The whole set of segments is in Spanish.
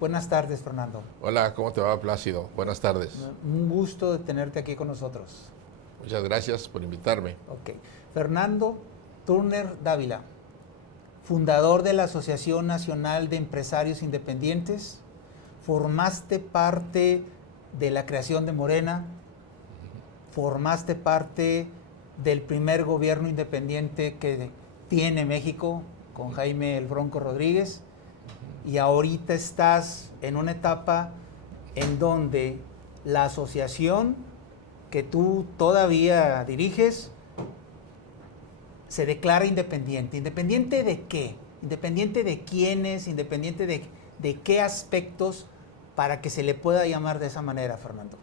Buenas tardes, Fernando. Hola, ¿cómo te va, Plácido? Buenas tardes. Un gusto de tenerte aquí con nosotros. Muchas gracias por invitarme. Ok. Fernando Turner Dávila, fundador de la Asociación Nacional de Empresarios Independientes, formaste parte de la creación de Morena, formaste parte del primer gobierno independiente que tiene México con Jaime El Bronco Rodríguez, y ahorita estás en una etapa en donde la asociación que tú todavía diriges se declara independiente. ¿Independiente de qué? ¿Independiente de quiénes? ¿Independiente de qué aspectos para que se le pueda llamar de esa manera, Fernando?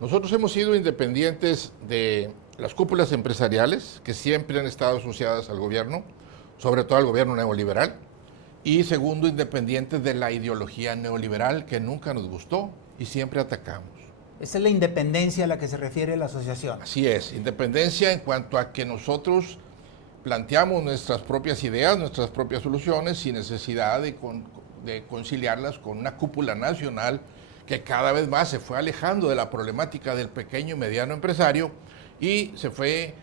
Nosotros hemos sido independientes de las cúpulas empresariales que siempre han estado asociadas al gobierno, sobre todo al gobierno neoliberal. Y segundo, independientes de la ideología neoliberal que nunca nos gustó y siempre atacamos. Esa es la independencia a la que se refiere la asociación. Así es, independencia en cuanto a que nosotros planteamos nuestras propias ideas, nuestras propias soluciones, sin necesidad de conciliarlas con una cúpula nacional que cada vez más se fue alejando de la problemática del pequeño y mediano empresario y se fue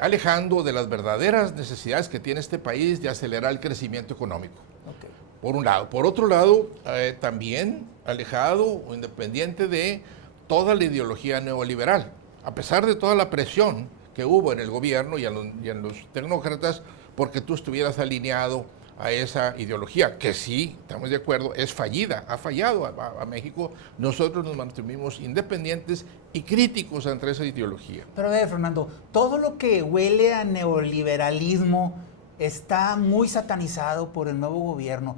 alejando de las verdaderas necesidades que tiene este país de acelerar el crecimiento económico. Okay. Por un lado. Por otro lado, también alejado o independiente de toda la ideología neoliberal. A pesar de toda la presión que hubo en el gobierno y en los tecnócratas porque tú estuvieras alineado a esa ideología, que sí, estamos de acuerdo, es fallida, ha fallado a México. Nosotros nos mantuvimos independientes y críticos ante esa ideología. Pero a ver, Fernando, todo lo que huele a neoliberalismo está muy satanizado por el nuevo gobierno.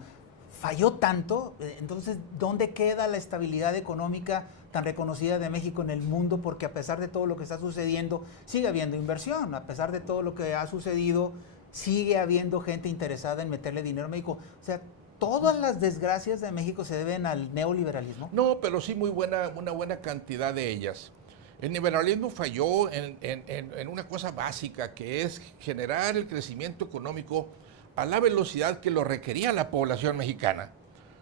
¿Falló tanto? Entonces, ¿dónde queda la estabilidad económica tan reconocida de México en el mundo? Porque a pesar de todo lo que está sucediendo, sigue habiendo inversión. A pesar de todo lo que ha sucedido, sigue habiendo gente interesada en meterle dinero a México. O sea, ¿todas las desgracias de México se deben al neoliberalismo? No, pero sí una buena cantidad de ellas. El neoliberalismo falló en una cosa básica, que es generar el crecimiento económico a la velocidad que lo requería la población mexicana.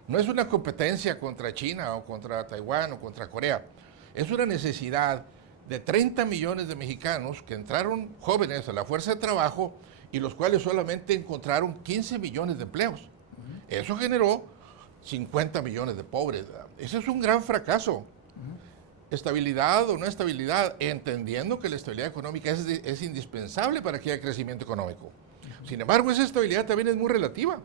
No es una competencia contra China o contra Taiwán o contra Corea. Es una necesidad de 30 millones de mexicanos que entraron jóvenes a la fuerza de trabajo y los cuales solamente encontraron 15 millones de empleos. Eso generó 50 millones de pobres. Ese es un gran fracaso. Estabilidad o no estabilidad, entendiendo que la estabilidad económica es indispensable para que haya crecimiento económico. Sin embargo, esa estabilidad también es muy relativa.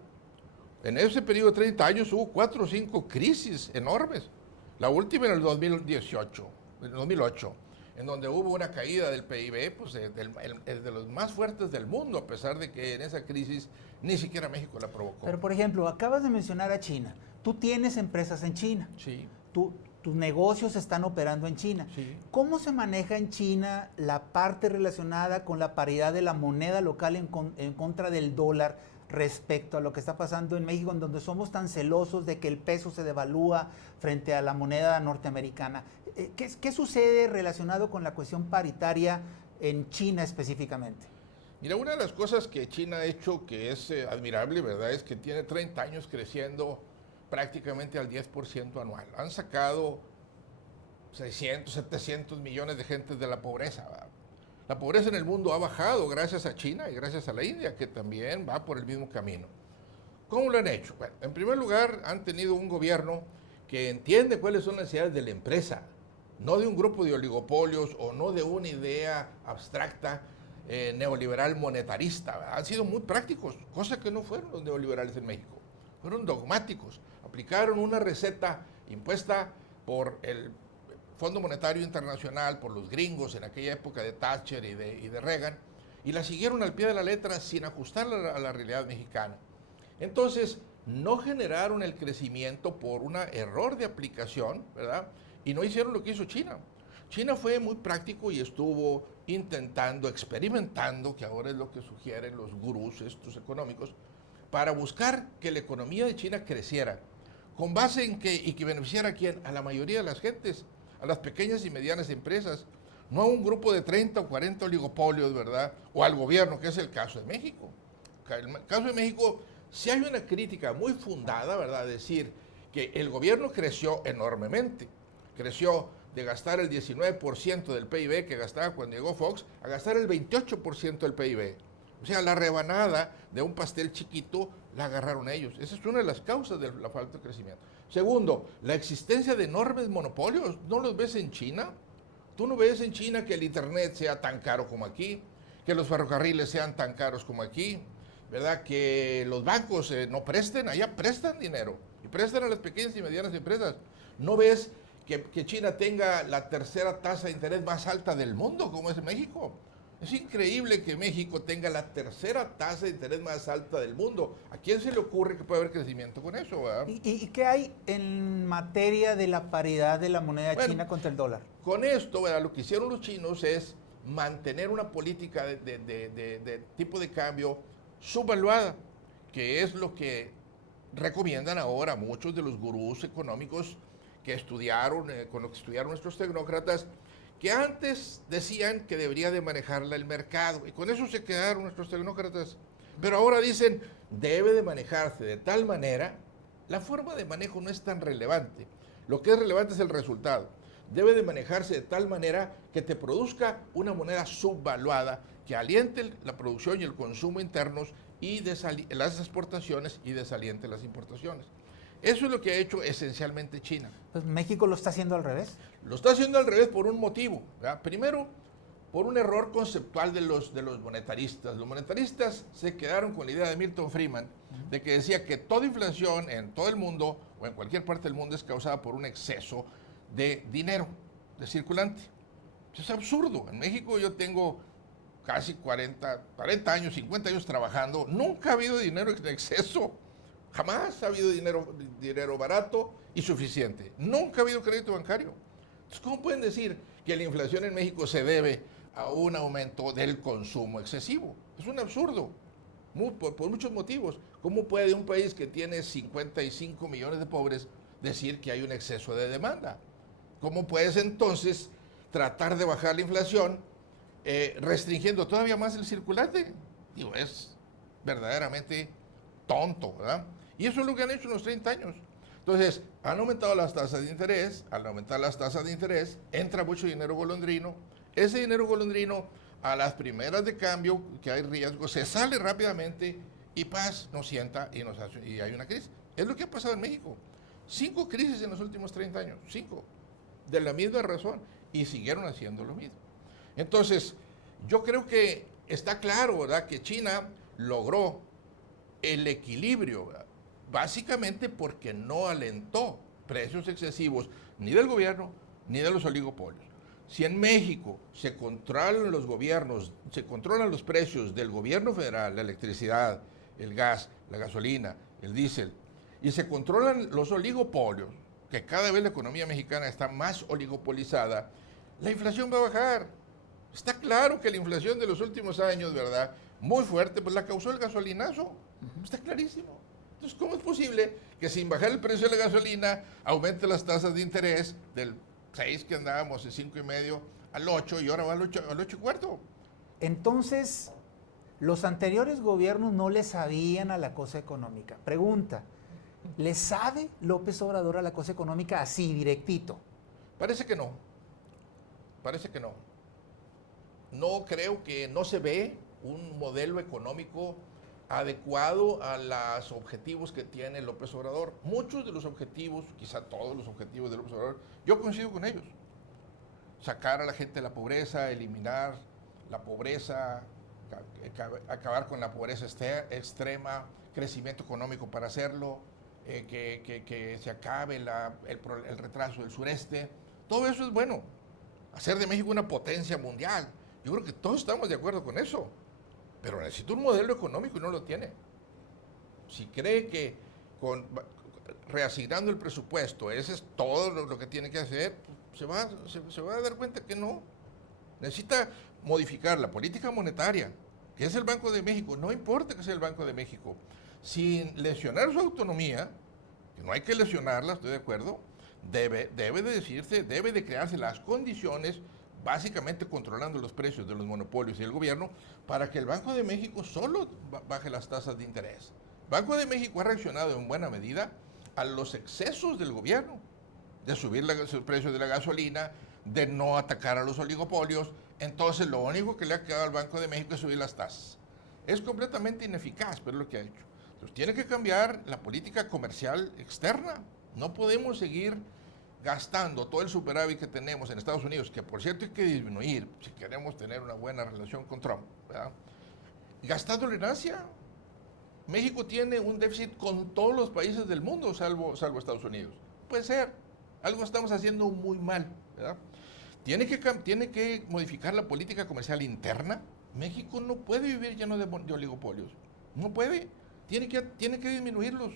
En ese periodo de 30 años hubo 4 o 5 crisis enormes. La última en el 2018, en el 2008, en donde hubo una caída del PIB, pues de los más fuertes del mundo, a pesar de que en esa crisis ni siquiera México la provocó. Pero, por ejemplo, acabas de mencionar a China. Tú tienes empresas en China. Sí. Tus negocios están operando en China. Sí. ¿Cómo se maneja en China la parte relacionada con la paridad de la moneda local en contra del dólar respecto a lo que está pasando en México, en donde somos tan celosos de que el peso se devalúa frente a la moneda norteamericana? ¿Qué sucede relacionado con la cuestión paritaria en China específicamente? Mira, una de las cosas que China ha hecho que es admirable, ¿verdad?, es que tiene 30 años creciendo prácticamente al 10% anual. Han sacado 600, 700 millones de gente de la pobreza, ¿verdad? La pobreza en el mundo ha bajado gracias a China y gracias a la India, que también va por el mismo camino. ¿Cómo lo han hecho? Bueno, en primer lugar, han tenido un gobierno que entiende cuáles son las necesidades de la empresa, no de un grupo de oligopolios o no de una idea abstracta neoliberal monetarista, ¿verdad? Han sido muy prácticos, cosa que no fueron los neoliberales en México. Fueron dogmáticos, aplicaron una receta impuesta por el Fondo Monetario Internacional, por los gringos en aquella época de Thatcher y de Reagan, y la siguieron al pie de la letra sin ajustarla a la realidad mexicana. Entonces, no generaron el crecimiento por un error de aplicación, ¿verdad? Y no hicieron lo que hizo China. China fue muy práctico y estuvo intentando, experimentando, que ahora es lo que sugieren los gurús estos económicos, para buscar que la economía de China creciera. ¿Con base en qué? Y que beneficiara a quién? A la mayoría de las gentes, a las pequeñas y medianas empresas, no a un grupo de 30 o 40 oligopolios, ¿verdad? O al gobierno, que es el caso de México. En el caso de México, sí hay una crítica muy fundada, ¿verdad? Decir que el gobierno creció enormemente. Creció de gastar el 19% del PIB que gastaba cuando llegó Fox a gastar el 28% del PIB. O sea, la rebanada de un pastel chiquito la agarraron ellos. Esa es una de las causas de la falta de crecimiento. Segundo, la existencia de enormes monopolios. ¿No los ves en China? Tú no ves en China que el internet sea tan caro como aquí, que los ferrocarriles sean tan caros como aquí, ¿verdad? Que los bancos no presten, allá prestan dinero y prestan a las pequeñas y medianas empresas. ¿No ves que China tenga la tercera tasa de interés más alta del mundo, como es México? Es increíble que México tenga la tercera tasa de interés más alta del mundo. ¿A quién se le ocurre que puede haber crecimiento con eso, verdad? ¿Y qué hay en materia de la paridad de la moneda china contra el dólar? Con esto, ¿verdad? Lo que hicieron los chinos es mantener una política de tipo de cambio subvaluada, que es lo que recomiendan ahora muchos de los gurús económicos que estudiaron, con lo que estudiaron nuestros tecnócratas, que antes decían que debería de manejarla el mercado, y con eso se quedaron nuestros tecnócratas, pero ahora dicen, debe de manejarse de tal manera, la forma de manejo no es tan relevante, lo que es relevante es el resultado, debe de manejarse de tal manera que te produzca una moneda subvaluada, que aliente la producción y el consumo internos y las exportaciones y desaliente las importaciones. Eso es lo que ha hecho esencialmente China. Pues México lo está haciendo al revés. Lo está haciendo al revés por un motivo, ¿verdad? Primero, por un error conceptual de los monetaristas. Los monetaristas se quedaron con la idea de Milton Friedman, de que decía que toda inflación en todo el mundo o en cualquier parte del mundo es causada por un exceso de dinero, de circulante. Eso es absurdo. En México yo tengo casi 40 años, 50 años trabajando. Nunca ha habido dinero en exceso. Jamás ha habido dinero barato y suficiente. Nunca ha habido crédito bancario. Entonces, ¿cómo pueden decir que la inflación en México se debe a un aumento del consumo excesivo? Es un absurdo, por muchos motivos. ¿Cómo puede un país que tiene 55 millones de pobres decir que hay un exceso de demanda? ¿Cómo puedes entonces tratar de bajar la inflación restringiendo todavía más el circulante? Digo, es verdaderamente tonto, ¿verdad? Y eso es lo que han hecho en los 30 años. Entonces, han aumentado las tasas de interés, al aumentar las tasas de interés, entra mucho dinero golondrino, ese dinero golondrino a las primeras de cambio, que hay riesgo, se sale rápidamente y paz nos sienta y hay una crisis. Es lo que ha pasado en México. 5 crisis en los últimos 30 años, 5, de la misma razón, y siguieron haciendo lo mismo. Entonces, yo creo que está claro, ¿verdad?, que China logró el equilibrio, ¿verdad?, básicamente porque no alentó precios excesivos ni del gobierno ni de los oligopolios. Si en México se controlan los gobiernos, se controlan los precios del gobierno federal, la electricidad, el gas, la gasolina, el diésel, y se controlan los oligopolios, que cada vez la economía mexicana está más oligopolizada, la inflación va a bajar. Está claro que la inflación de los últimos años, ¿verdad?, muy fuerte, pues la causó el gasolinazo. Está clarísimo. Entonces, ¿cómo es posible que sin bajar el precio de la gasolina aumente las tasas de interés del 6 que andábamos, el 5,5 al 8 y ahora va al 8,25? Entonces, los anteriores gobiernos no le sabían a la cosa económica. Pregunta, ¿le sabe López Obrador a la cosa económica así, directito? Parece que no. Parece que no. No creo que no se ve un modelo económico adecuado a los objetivos que tiene López Obrador. Muchos de los objetivos, quizá todos los objetivos de López Obrador, yo coincido con ellos. Sacar a la gente de la pobreza, eliminar la pobreza, acabar con la pobreza extrema, crecimiento económico para hacerlo, que se acabe el retraso del sureste. Todo eso es bueno. Hacer de México una potencia mundial. Yo creo que todos estamos de acuerdo con eso. Pero necesita un modelo económico y no lo tiene. Si cree que reasignando el presupuesto, ese es todo lo que tiene que hacer, se va a dar cuenta que no. Necesita modificar la política monetaria, que es el Banco de México, no importa que sea el Banco de México, sin lesionar su autonomía, que no hay que lesionarla, estoy de acuerdo, debe de crearse las condiciones, básicamente controlando los precios de los monopolios y el gobierno, para que el Banco de México solo baje las tasas de interés. Banco de México ha reaccionado en buena medida a los excesos del gobierno, de subir los precios de la gasolina, de no atacar a los oligopolios. Entonces lo único que le ha quedado al Banco de México es subir las tasas. Es completamente ineficaz, pero es lo que ha hecho. Entonces tiene que cambiar la política comercial externa. No podemos seguir gastando todo el superávit que tenemos en Estados Unidos, que por cierto hay que disminuir si queremos tener una buena relación con Trump, ¿verdad? Gastándolo en Asia. México tiene un déficit con todos los países del mundo, salvo Estados Unidos. Puede ser. Algo estamos haciendo muy mal, ¿verdad? Tiene que modificar la política comercial interna. México no puede vivir lleno de oligopolios. No puede. Tiene que disminuirlos.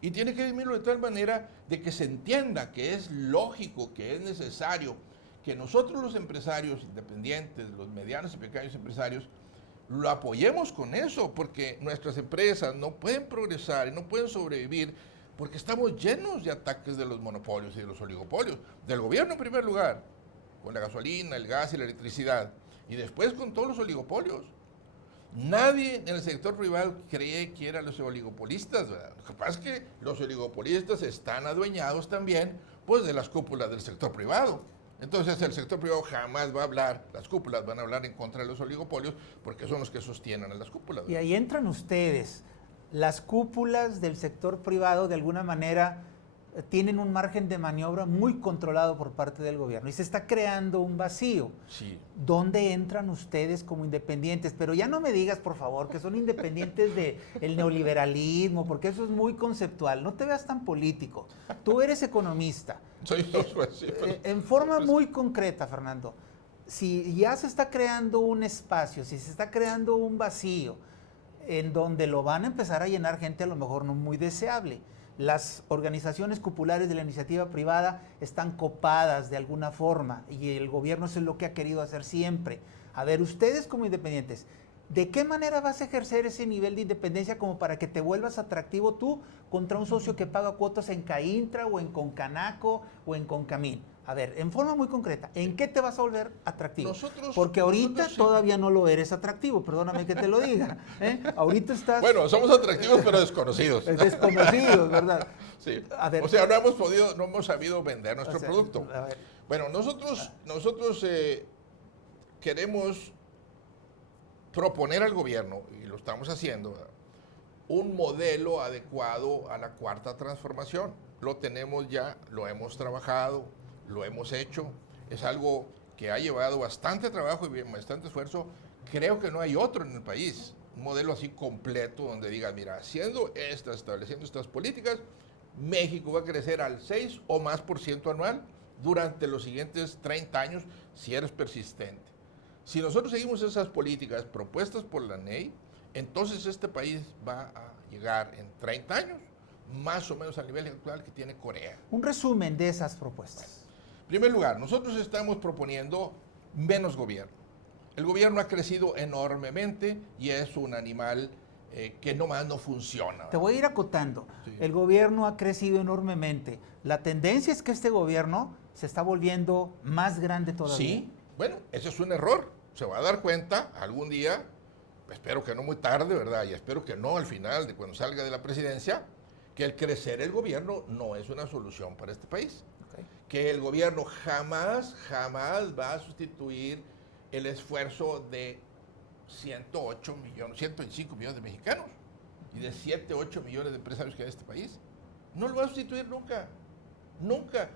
Y tiene que disminuirlos de tal manera de que se entienda que es lógico, que es necesario, que nosotros los empresarios independientes, los medianos y pequeños empresarios, lo apoyemos con eso, porque nuestras empresas no pueden progresar y no pueden sobrevivir porque estamos llenos de ataques de los monopolios y de los oligopolios. Del gobierno en primer lugar, con la gasolina, el gas y la electricidad, y después con todos los oligopolios. Nadie en el sector privado cree que eran los oligopolistas, ¿verdad? Lo que pasa es que los oligopolistas están adueñados también pues, de las cúpulas del sector privado. Entonces el sector privado jamás va a hablar, las cúpulas van a hablar en contra de los oligopolios porque son los que sostienen a las cúpulas, ¿verdad? Y ahí entran ustedes. Las cúpulas del sector privado de alguna manera tienen un margen de maniobra muy controlado por parte del gobierno y se está creando un vacío. Sí. ¿Dónde entran ustedes como independientes? Pero ya no me digas, por favor, que son independientes del neoliberalismo, porque eso es muy conceptual. No te veas tan político. Tú eres economista. Soy En forma muy concreta, Fernando, si ya se está creando un espacio, si se está creando un vacío en donde lo van a empezar a llenar gente a lo mejor no muy deseable, las organizaciones cupulares de la iniciativa privada están copadas de alguna forma y el gobierno eso es lo que ha querido hacer siempre. A ver, ustedes como independientes, ¿de qué manera vas a ejercer ese nivel de independencia como para que te vuelvas atractivo tú contra un socio que paga cuotas en Caintra o en Concanaco o en Concamín? A ver, en forma muy concreta, ¿en qué te vas a volver atractivo? Porque ahorita sí. Todavía no lo eres atractivo, perdóname que te lo diga. Ahorita estás... Bueno, somos atractivos pero desconocidos. Desconocidos, ¿verdad? Sí. A ver, o sea, no hemos sabido vender nuestro producto. A ver. Bueno, nosotros queremos proponer al gobierno, y lo estamos haciendo, un modelo adecuado a la cuarta transformación. Lo tenemos ya, lo hemos trabajado, lo hemos hecho. Es algo que ha llevado bastante trabajo y bastante esfuerzo. Creo que no hay otro en el país. Un modelo así completo donde digas, mira, estableciendo estas políticas, México va a crecer al 6 o más por ciento anual durante los siguientes 30 años si eres persistente. Si nosotros seguimos esas políticas propuestas por la NEI, entonces este país va a llegar en 30 años más o menos al nivel actual que tiene Corea. Un resumen de esas propuestas. En primer lugar, nosotros estamos proponiendo menos gobierno. El gobierno ha crecido enormemente y es un animal que nomás no funciona. Te voy a ir acotando. Sí. El gobierno ha crecido enormemente. La tendencia es que este gobierno se está volviendo más grande todavía. Sí, bueno, ese es un error. Se va a dar cuenta algún día, espero que no muy tarde, ¿verdad? Y espero que no al final de cuando salga de la presidencia, que el crecer el gobierno no es una solución para este país. Okay. Que el gobierno jamás va a sustituir el esfuerzo de 108 millones, 125 millones de mexicanos y de 7, 8 millones de empresarios que hay en este país. No lo va a sustituir nunca, nunca.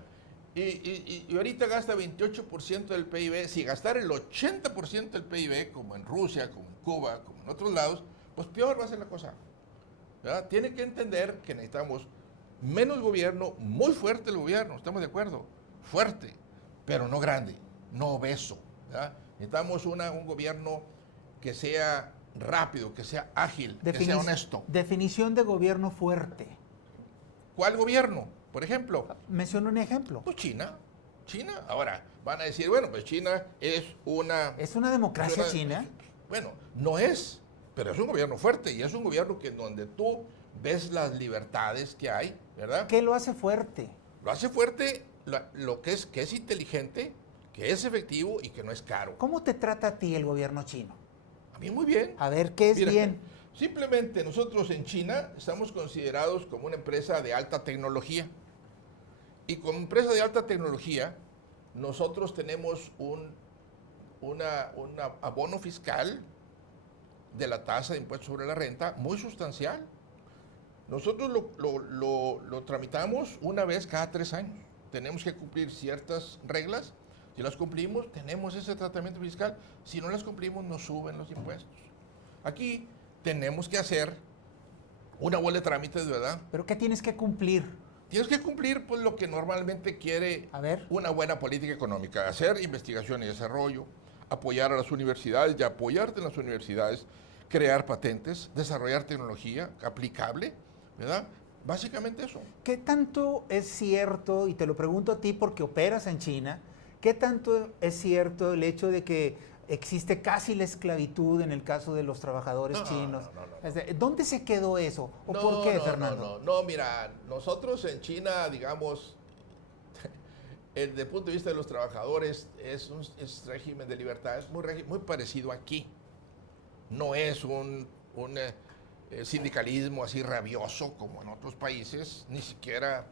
Y ahorita gasta 28% del PIB. Si gastara el 80% del PIB, como en Rusia, como en Cuba, como en otros lados, pues peor va a ser la cosa, ¿verdad? Tiene que entender que necesitamos menos gobierno, muy fuerte el gobierno, estamos de acuerdo, fuerte, pero no grande, no obeso, ¿verdad? Necesitamos un gobierno que sea rápido, que sea ágil, que sea honesto. Definición de gobierno fuerte. ¿Cuál gobierno? Por ejemplo. Menciona un ejemplo. Pues China. Ahora, van a decir, bueno, pues China es una... ¿Es una democracia China? Bueno, no es, pero es un gobierno fuerte y es un gobierno que donde tú ves las libertades que hay, ¿verdad? ¿Qué lo hace fuerte? Lo hace fuerte lo que es inteligente, que es efectivo y que no es caro. ¿Cómo te trata a ti el gobierno chino? A mí muy bien. A ver, ¿qué es Mira, bien? Simplemente nosotros en China estamos considerados como una empresa de alta tecnología. Y como empresa de alta tecnología, nosotros tenemos un abono fiscal de la tasa de impuestos sobre la renta muy sustancial. Nosotros lo tramitamos una vez cada 3 años. Tenemos que cumplir ciertas reglas. Si las cumplimos, tenemos ese tratamiento fiscal. Si no las cumplimos, nos suben los impuestos. Aquí tenemos que hacer una bola de trámites, ¿verdad? ¿Pero qué tienes que cumplir? Tienes que cumplir pues, lo que normalmente quiere una buena política económica. Hacer investigación y desarrollo, apoyar a las universidades y apoyarte en las universidades, crear patentes, desarrollar tecnología aplicable, ¿verdad? Básicamente eso. ¿Qué tanto es cierto, y te lo pregunto a ti porque operas en China, qué tanto es cierto el hecho de que existe casi la esclavitud en el caso de los trabajadores chinos? No. ¿Dónde se quedó eso? ¿O por qué, Fernando? No, mira, nosotros en China, digamos, desde el punto de vista de los trabajadores, es régimen de libertad, es muy parecido aquí. No es un sindicalismo así rabioso como en otros países, ni siquiera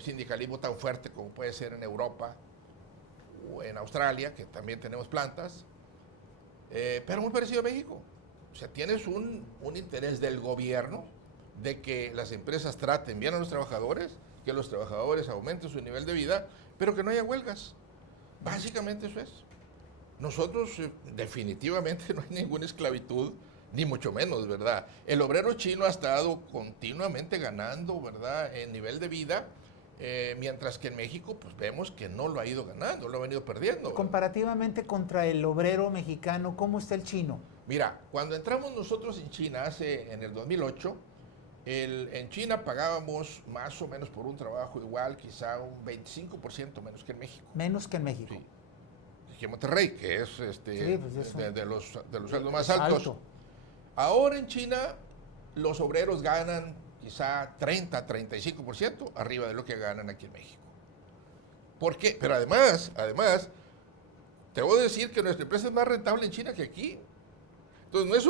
sindicalismo tan fuerte como puede ser en Europa o en Australia, que también tenemos plantas, pero muy parecido a México. O sea, tienes un interés del gobierno de que las empresas traten bien a los trabajadores, que los trabajadores aumenten su nivel de vida, pero que no haya huelgas. Básicamente eso es. Nosotros definitivamente no hay ninguna esclavitud, ni mucho menos, ¿verdad? El obrero chino ha estado continuamente ganando, ¿verdad?, en nivel de vida, mientras que en México pues vemos que no lo ha ido ganando, lo ha venido perdiendo. Comparativamente contra el obrero mexicano, ¿cómo está el chino? Mira, cuando entramos nosotros en China en el 2008, en China pagábamos más o menos por un trabajo igual, quizá un 25% menos que en México. Menos que en México. Sí. Aquí en Monterrey, que es pues de los sueldos más altos. Alto. Ahora en China los obreros ganan quizá 30-35% arriba de lo que ganan aquí en México. ¿Por qué? Pero además, te voy a decir que nuestra empresa es más rentable en China que aquí. Entonces no es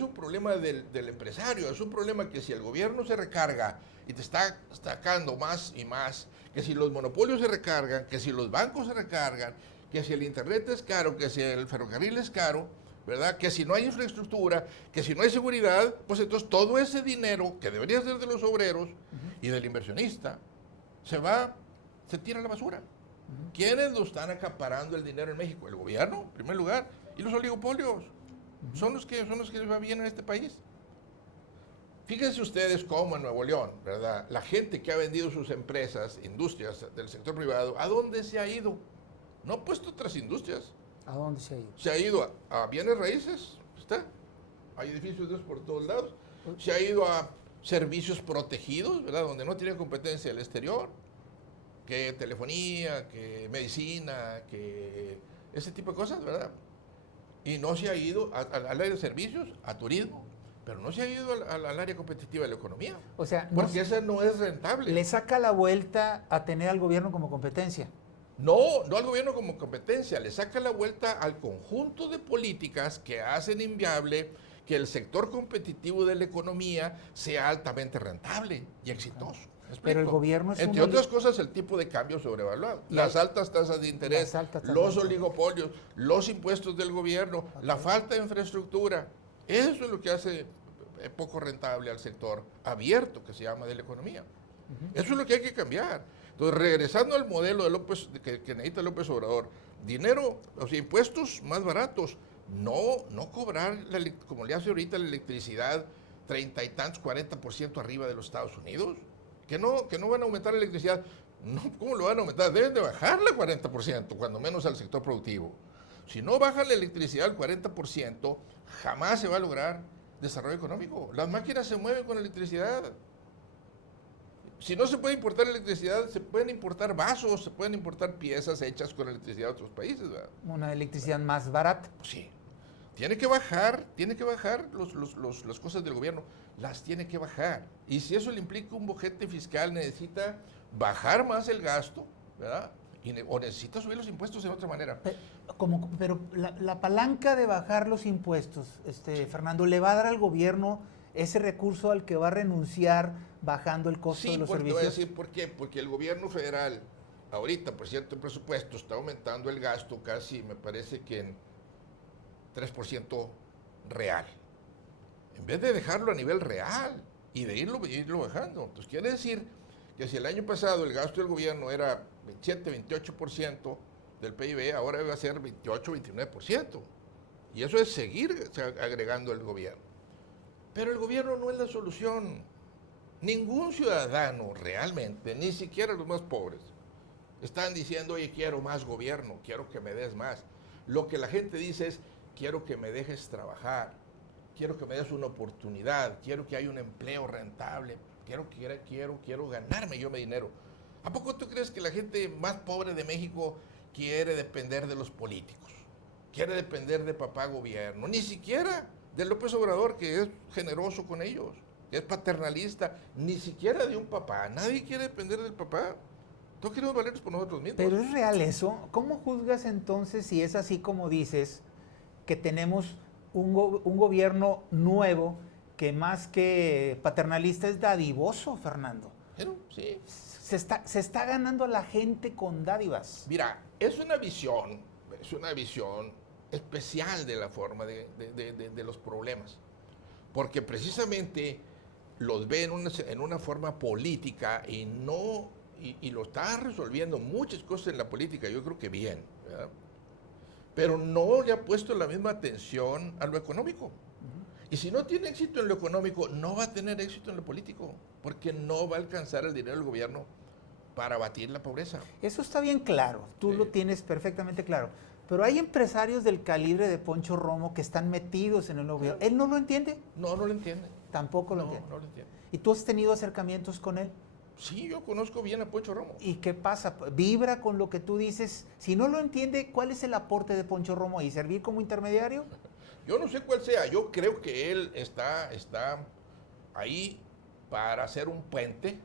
un problema del empresario, es un problema que si el gobierno se recarga y te está sacando más y más, que si los monopolios se recargan, que si los bancos se recargan, que si el internet es caro, que si el ferrocarril es caro, ¿verdad? Que si no hay infraestructura, que si no hay seguridad, pues entonces todo ese dinero que debería ser de los obreros y del inversionista se tira a la basura. ¿Quiénes lo están acaparando el dinero en México? El gobierno, en primer lugar, y los oligopolios. Son los que les va bien en este país. Fíjense ustedes cómo en Nuevo León, ¿verdad?, la gente que ha vendido sus empresas, industrias del sector privado, ¿a dónde se ha ido? No ha puesto otras industrias. ¿A dónde se ha ido? Se ha ido a bienes raíces, ¿está? Hay edificios de esos por todos lados. Se ha ido a servicios protegidos, ¿verdad?, donde no tiene competencia el exterior, que telefonía, que medicina, que ese tipo de cosas, ¿verdad? Y no se ha ido al área de servicios, a turismo, pero no se ha ido al área competitiva de la economía. O sea, porque esa no es rentable. ¿Le saca la vuelta a tener al gobierno como competencia? No al gobierno como competencia, le saca la vuelta al conjunto de políticas que hacen inviable que el sector competitivo de la economía sea altamente rentable y exitoso. Pero el gobierno es entre otras cosas, el tipo de cambio sobrevaluado, las altas tasas de interés, los oligopolios, los impuestos del gobierno, la falta de infraestructura. Eso es lo que hace poco rentable al sector abierto, que se llama, de la economía. Eso es lo que hay que cambiar. Entonces, regresando al modelo de que necesita López Obrador, dinero, o sea, impuestos más baratos, no cobrar, como le hace ahorita la electricidad, 30 y tantos, 40% arriba de los Estados Unidos. Que no van a aumentar la electricidad. No, ¿cómo lo van a aumentar? Deben de bajarla 40%, cuando menos al sector productivo. Si no bajan la electricidad al 40%, jamás se va a lograr desarrollo económico. Las máquinas se mueven con electricidad. Si no se puede importar electricidad, se pueden importar vasos, se pueden importar piezas hechas con electricidad de otros países, ¿verdad? Una electricidad más barata. Sí. Tiene que bajar las cosas del gobierno, las tiene que bajar. Y si eso le implica un boquete fiscal, necesita bajar más el gasto, ¿verdad? O necesita subir los impuestos de otra manera. Pero la palanca de bajar los impuestos, Fernando, ¿le va a dar al gobierno ese recurso al que va a renunciar bajando el costo de los servicios? Te voy a decir por qué. Porque el gobierno federal, ahorita, por cierto, el presupuesto está aumentando el gasto casi, me parece que en 3% real. En vez de dejarlo a nivel real y de irlo bajando. Entonces quiere decir que si el año pasado el gasto del gobierno era 27-28% del PIB, ahora va a ser 28-29%. Y eso es seguir agregando el gobierno. Pero el gobierno no es la solución. Ningún ciudadano realmente, ni siquiera los más pobres, están diciendo, oye, quiero más gobierno, quiero que me des más. Lo que la gente dice es, quiero que me dejes trabajar, quiero que me des una oportunidad, quiero que haya un empleo rentable, quiero ganarme yo mi dinero. ¿A poco tú crees que la gente más pobre de México quiere depender de los políticos? Quiere depender de papá gobierno, ni siquiera de López Obrador, que es generoso con ellos, que es paternalista, ni siquiera de un papá. Nadie quiere depender del papá. Todos queremos valernos por nosotros mismos. Pero es real eso. ¿Cómo juzgas entonces si es así como dices, que tenemos un gobierno nuevo que más que paternalista es dadivoso, Fernando? Pero, sí. Se está ganando a la gente con dádivas. Mira, es una visión especial de la forma de los problemas. Porque precisamente los ve en una forma política y lo está resolviendo muchas cosas en la política, yo creo que bien, ¿verdad? Pero no le ha puesto la misma atención a lo económico. Y si no tiene éxito en lo económico, no va a tener éxito en lo político, porque no va a alcanzar el dinero del gobierno para abatir la pobreza. Eso está bien claro, tú lo tienes perfectamente claro. Pero hay empresarios del calibre de Poncho Romo que están metidos en el gobierno. ¿Él no lo entiende? No lo entiende. Tampoco lo entiende. No lo entiende. ¿Y tú has tenido acercamientos con él? Sí, yo conozco bien a Poncho Romo. ¿Y qué pasa? ¿Vibra con lo que tú dices? Si no lo entiende, ¿cuál es el aporte de Poncho Romo ahí? ¿Servir como intermediario? Yo no sé cuál sea. Yo creo que él está ahí para hacer un puente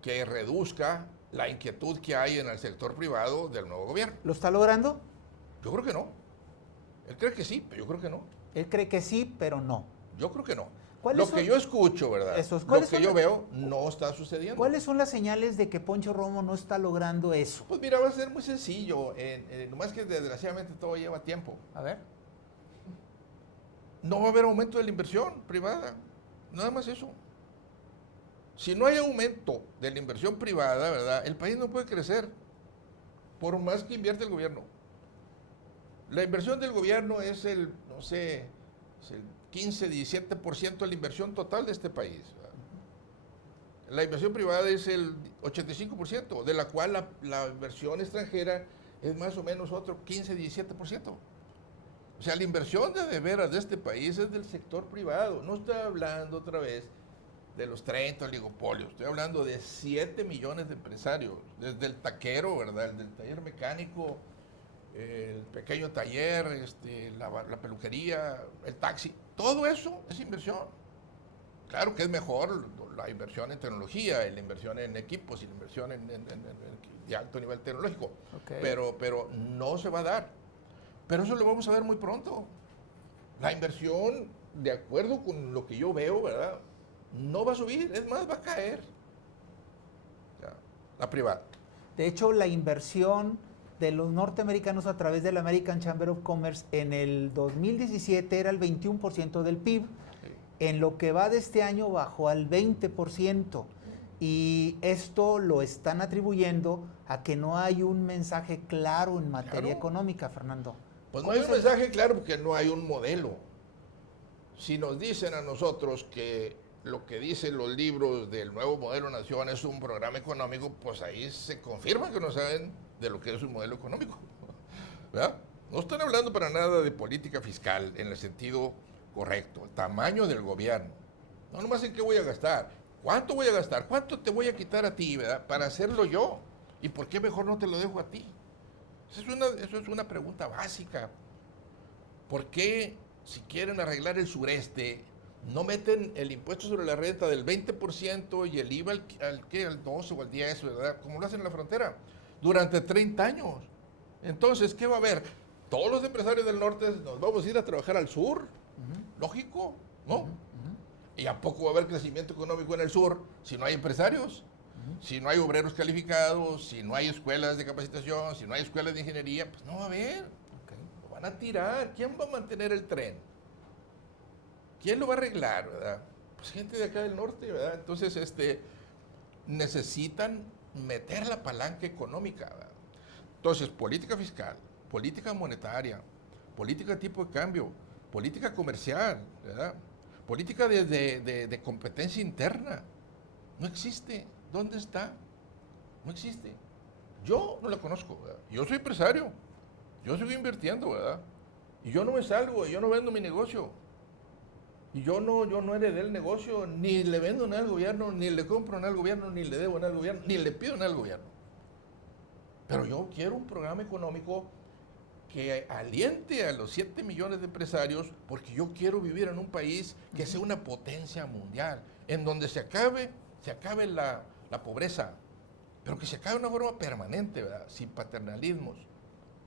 que reduzca la inquietud que hay en el sector privado del nuevo gobierno. ¿Lo está logrando? Yo creo que no. Él cree que sí, pero yo creo que no. Él cree que sí, pero no. Yo creo que no. ¿Cuáles Lo que yo escucho, ¿verdad? Lo que yo veo no está sucediendo. ¿Cuáles son las señales de que Poncho Romo no está logrando eso? Pues mira, va a ser muy sencillo. Nomás que desgraciadamente todo lleva tiempo. A ver. No va a haber aumento de la inversión privada. Nada más eso. Si no hay aumento de la inversión privada, ¿verdad? El país no puede crecer, por más que invierte el gobierno. La inversión del gobierno es el 15-17% de la inversión total de este país, ¿verdad? La inversión privada es el 85%, de la cual la inversión extranjera es más o menos otro 15-17%. O sea, la inversión de veras de este país es del sector privado. No estoy hablando otra vez de los 30 oligopolios. Estoy hablando de 7 millones de empresarios, desde el taquero, ¿verdad? El del taller mecánico, el pequeño taller, la peluquería, el taxi. Todo eso es inversión. Claro que es mejor la inversión en tecnología, la inversión en equipos y la inversión de alto nivel tecnológico. Okay. Pero no se va a dar. Pero eso lo vamos a ver muy pronto. La inversión, de acuerdo con lo que yo veo, ¿verdad?, no va a subir, es más, va a caer. La privada. De hecho, la inversión de los norteamericanos a través de la American Chamber of Commerce en el 2017 era el 21% del PIB. Sí. En lo que va de este año bajó al 20%. Y esto lo están atribuyendo a que no hay un mensaje claro en materia económica, Fernando. Pues no hay un mensaje claro porque no hay un modelo. Si nos dicen a nosotros que lo que dicen los libros del nuevo modelo nación es un programa económico, pues ahí se confirma que no saben de lo que es un modelo económico, ¿verdad? No están hablando para nada de política fiscal en el sentido correcto, el tamaño del gobierno. No nomás en qué voy a gastar, cuánto voy a gastar, cuánto te voy a quitar a ti, ¿verdad?, para hacerlo yo, y por qué mejor no te lo dejo a ti. Eso es una pregunta básica. ¿Por qué, si quieren arreglar el sureste, no meten el impuesto sobre la renta del 20% y el IVA al 12 o al 10, ¿verdad?, como lo hacen en la frontera? durante 30 años. Entonces, ¿qué va a haber? Todos los empresarios del norte nos vamos a ir a trabajar al sur. Lógico, ¿no? ¿Y a poco va a haber crecimiento económico en el sur si no hay empresarios? Si no hay obreros calificados, si no hay escuelas de capacitación, si no hay escuelas de ingeniería, pues no va a haber. Lo van a tirar. ¿Quién va a mantener el tren? ¿Quién lo va a arreglar, verdad? Pues gente de acá del norte, ¿verdad? Entonces, necesitan meter la palanca económica, ¿verdad? Entonces, política fiscal, política monetaria, política de tipo de cambio, política comercial, ¿verdad? Política de competencia interna. No existe. ¿Dónde está? No existe. Yo no la conozco, ¿verdad? Yo soy empresario. Yo sigo invirtiendo, ¿verdad? Y yo no me salgo, yo no vendo mi negocio. Y yo no heredé el negocio, ni le vendo nada al gobierno, ni le compro nada al gobierno, ni le debo nada al gobierno, ni le pido nada al gobierno. Pero yo quiero un programa económico que aliente a los 7 millones de empresarios, porque yo quiero vivir en un país que sea una potencia mundial, en donde se acabe la pobreza, pero que se acabe de una forma permanente, ¿verdad? Sin paternalismos,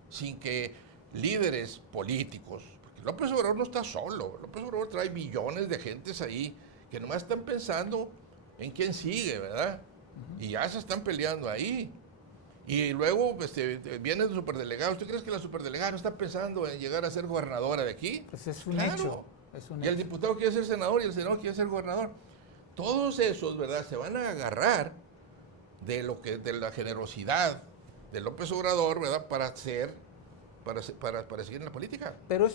sin que líderes políticos, porque López Obrador no está solo, López Obrador trae billones de gentes ahí que nomás están pensando en quién sigue, ¿verdad? Y ya se están peleando ahí. Y luego viene el superdelegado. ¿Usted cree que la superdelegada no está pensando en llegar a ser gobernadora de aquí? Pues es un hecho. Y el diputado quiere ser senador y el senador quiere ser gobernador. Todos esos, ¿verdad?, se van a agarrar de la generosidad de López Obrador, ¿verdad?, para seguir en la política. Pero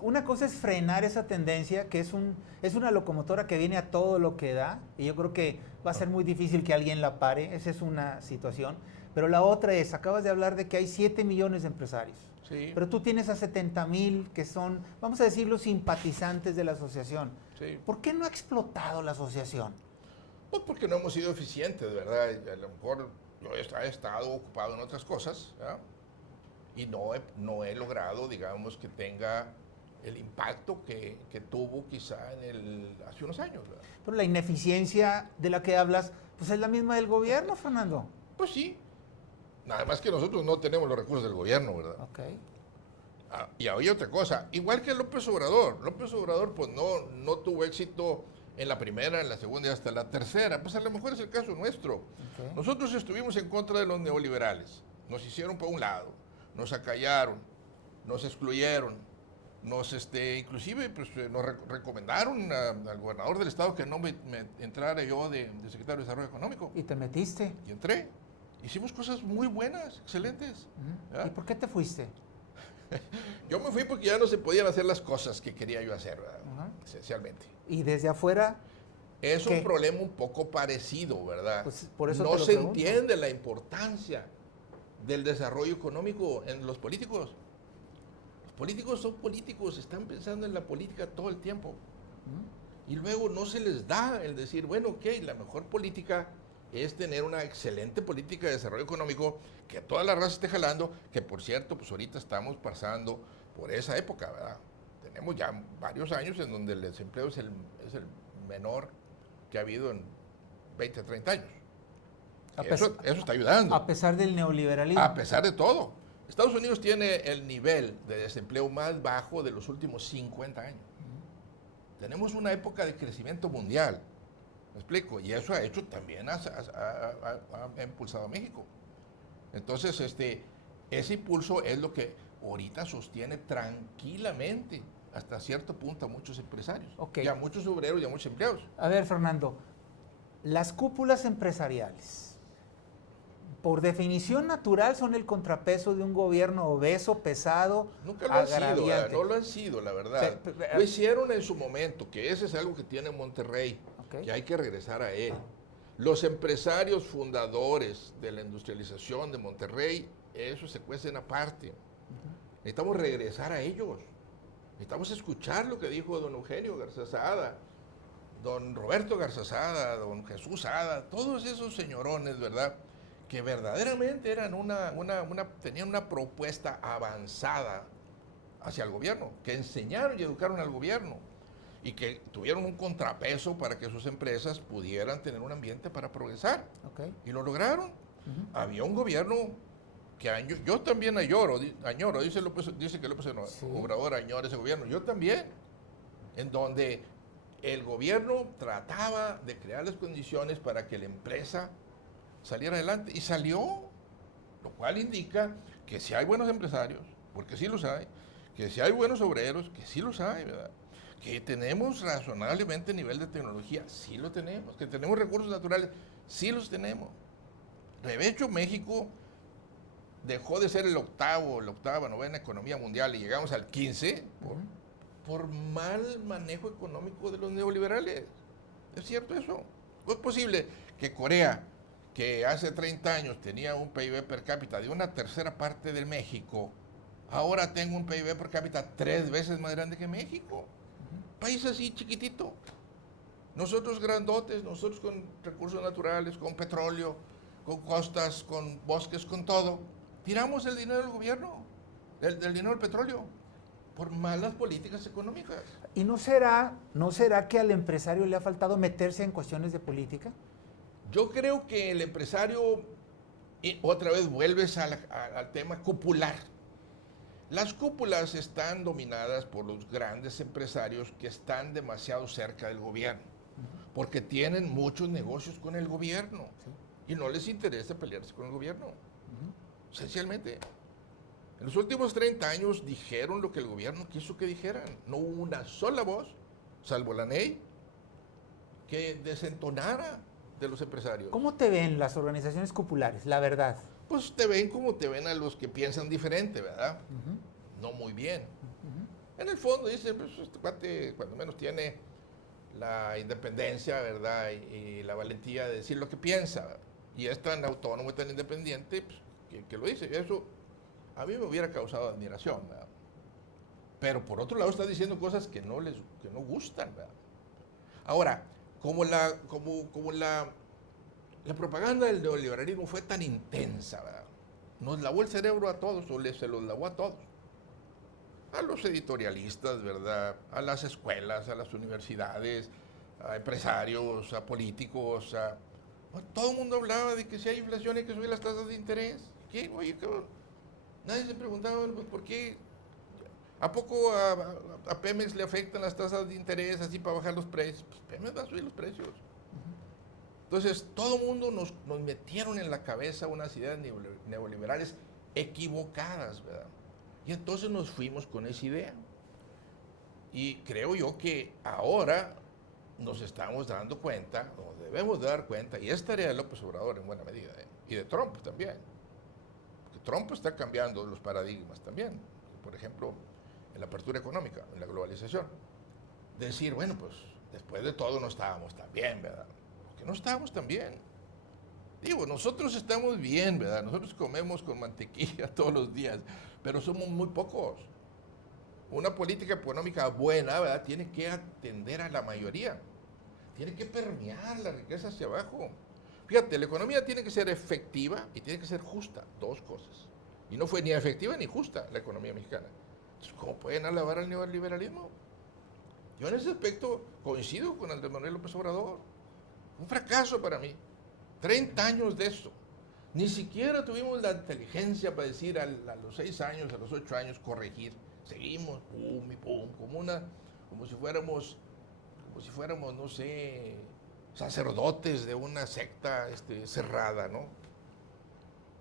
una cosa es frenar esa tendencia, que es una locomotora que viene a todo lo que da, y yo creo que va a ser muy difícil que alguien la pare. Esa es una situación. Pero la otra es, acabas de hablar de que hay 7 millones de empresarios. Sí. Pero tú tienes a 70,000 que son, vamos a decir, los simpatizantes de la asociación. Sí. ¿Por qué no ha explotado la asociación? Pues porque no hemos sido eficientes, ¿verdad? A lo mejor yo he estado ocupado en otras cosas, ¿verdad? Y no he logrado, digamos, que tenga el impacto que tuvo quizá hace unos años, ¿verdad? Pero la ineficiencia de la que hablas, pues es la misma del gobierno, Fernando. Pues sí. Nada más que nosotros no tenemos los recursos del gobierno, ¿verdad? Ok. Y hay otra cosa, igual que López Obrador. López Obrador pues no tuvo éxito en la primera, en la segunda y hasta la tercera. Pues a lo mejor es el caso nuestro. Okay. Nosotros estuvimos en contra de los neoliberales. Nos hicieron por un lado, nos acallaron, nos excluyeron, inclusive pues, nos recomendaron al gobernador del estado que no me entrara yo de secretario de Desarrollo Económico. ¿Y te metiste? Y entré. Hicimos cosas muy buenas, excelentes. ¿Y por qué te fuiste? Yo me fui porque ya no se podían hacer las cosas que quería yo hacer, ¿verdad? Esencialmente. ¿Y desde afuera? Es ¿qué? un problema un poco parecido, ¿verdad? Pues por eso no te lo se pregunto. entiende la importancia del desarrollo económico en los políticos. Los políticos son políticos, están pensando en la política todo el tiempo. Y luego no se les da el decir, bueno, ok, la mejor política es tener una excelente política de desarrollo económico, que toda la raza esté jalando, que por cierto, pues ahorita estamos pasando por esa época, ¿verdad? Tenemos ya varios años en donde el desempleo es el menor que ha habido en 20, 30 años. Eso está ayudando. A pesar del neoliberalismo. A pesar de todo. Estados Unidos tiene el nivel de desempleo más bajo de los últimos 50 años. Tenemos una época de crecimiento mundial. ¿Me explico? Y eso ha hecho también, ha impulsado a México. Entonces, ese impulso es lo que ahorita sostiene tranquilamente, hasta cierto punto, a muchos empresarios. Okay. Y a muchos obreros y a muchos empleados. A ver, Fernando, las cúpulas empresariales, por definición natural, son el contrapeso de un gobierno obeso, pesado, nunca lo han agraviante. sido, no lo han sido, la verdad. Lo hicieron en su momento, que ese es algo que tiene Monterrey. Okay. Que hay que regresar a él. Los empresarios fundadores de la industrialización de Monterrey, eso se cuecen aparte. Necesitamos regresar a ellos. Necesitamos escuchar lo que dijo don Eugenio Garza Sada, don Roberto Garza Sada, don Jesús Sada, todos esos señorones, ¿verdad?, que verdaderamente eran tenían una propuesta avanzada hacia el gobierno, que enseñaron y educaron al gobierno, y que tuvieron un contrapeso para que sus empresas pudieran tener un ambiente para progresar. Okay. Y lo lograron. Había un gobierno que yo también añoro, dice que López Obrador añora ese gobierno, yo también, en donde el gobierno trataba de crear las condiciones para que la empresa saliera adelante, y salió, lo cual indica que si hay buenos empresarios, porque sí los hay, que si hay buenos obreros, que sí los hay, ¿verdad? Que tenemos razonablemente nivel de tecnología, sí lo tenemos, que tenemos recursos naturales, sí los tenemos. De hecho, México dejó de ser la octava, novena economía mundial y llegamos al 15 por mal manejo económico de los neoliberales. ¿Es cierto eso? ¿Cómo es posible que Corea, que hace 30 años tenía un PIB per cápita de una tercera parte de México, ahora tenga un PIB per cápita 3 veces más grande que México? País así chiquitito. Nosotros grandotes, nosotros con recursos naturales, con petróleo, con costas, con bosques, con todo. Tiramos el dinero del gobierno, del dinero del petróleo, por malas políticas económicas. ¿Y no será que al empresario le ha faltado meterse en cuestiones de política? Yo creo que el empresario, y otra vez vuelves al tema cupular. Las cúpulas están dominadas por los grandes empresarios que están demasiado cerca del gobierno, porque tienen muchos negocios con el gobierno y no les interesa pelearse con el gobierno. Esencialmente. En los últimos 30 años dijeron lo que el gobierno quiso que dijeran. No hubo una sola voz, salvo la NEI, que desentonara de los empresarios. ¿Cómo te ven las organizaciones cupulares, la verdad? Pues te ven como te ven a los que piensan diferente, ¿verdad? No muy bien. En el fondo dicen, pues este cuate cuando menos tiene la independencia, ¿verdad? Y la valentía de decir lo que piensa. Y es tan autónomo y tan independiente, pues, que lo dice. Eso a mí me hubiera causado admiración, ¿verdad? Pero por otro lado está diciendo cosas que no gustan, ¿verdad? Ahora, como la propaganda del neoliberalismo fue tan intensa, ¿verdad? Nos lavó el cerebro a todos, se los lavó a todos. A los editorialistas, ¿verdad? A las escuelas, a las universidades, a empresarios, a políticos, todo el mundo hablaba de que si hay inflación hay que subir las tasas de interés. ¿Qué? Oye, cabrón. Nadie se preguntaba, pues, ¿por qué? ¿A poco a Pemex le afectan las tasas de interés así para bajar los precios? Pues Pemex va a subir los precios. Entonces, todo el mundo nos metieron en la cabeza unas ideas neoliberales equivocadas, ¿verdad? Y entonces nos fuimos con esa idea. Y creo yo que ahora nos estamos dando cuenta, o debemos dar cuenta, y es tarea de López Obrador en buena medida, y de Trump también. Porque Trump está cambiando los paradigmas también. Por ejemplo, en la apertura económica, en la globalización. Decir, bueno, pues después de todo no estábamos tan bien, ¿verdad? Porque no estábamos tan bien. Digo, nosotros estamos bien, ¿verdad? Nosotros comemos con mantequilla todos los días, pero somos muy pocos. Una política económica buena, ¿verdad? Tiene que atender a la mayoría. Tiene que permear la riqueza hacia abajo. Fíjate, la economía tiene que ser efectiva y tiene que ser justa. Dos cosas. Y no fue ni efectiva ni justa la economía mexicana. Entonces, ¿cómo pueden alabar al neoliberalismo? Yo en ese aspecto coincido con Andrés Manuel López Obrador. Un fracaso para mí. 30 años de eso. Ni siquiera tuvimos la inteligencia para decir a los 6 años, a los 8 años, corregir. Seguimos, pum y pum, como si fuéramos, no sé, sacerdotes de una secta cerrada, ¿no?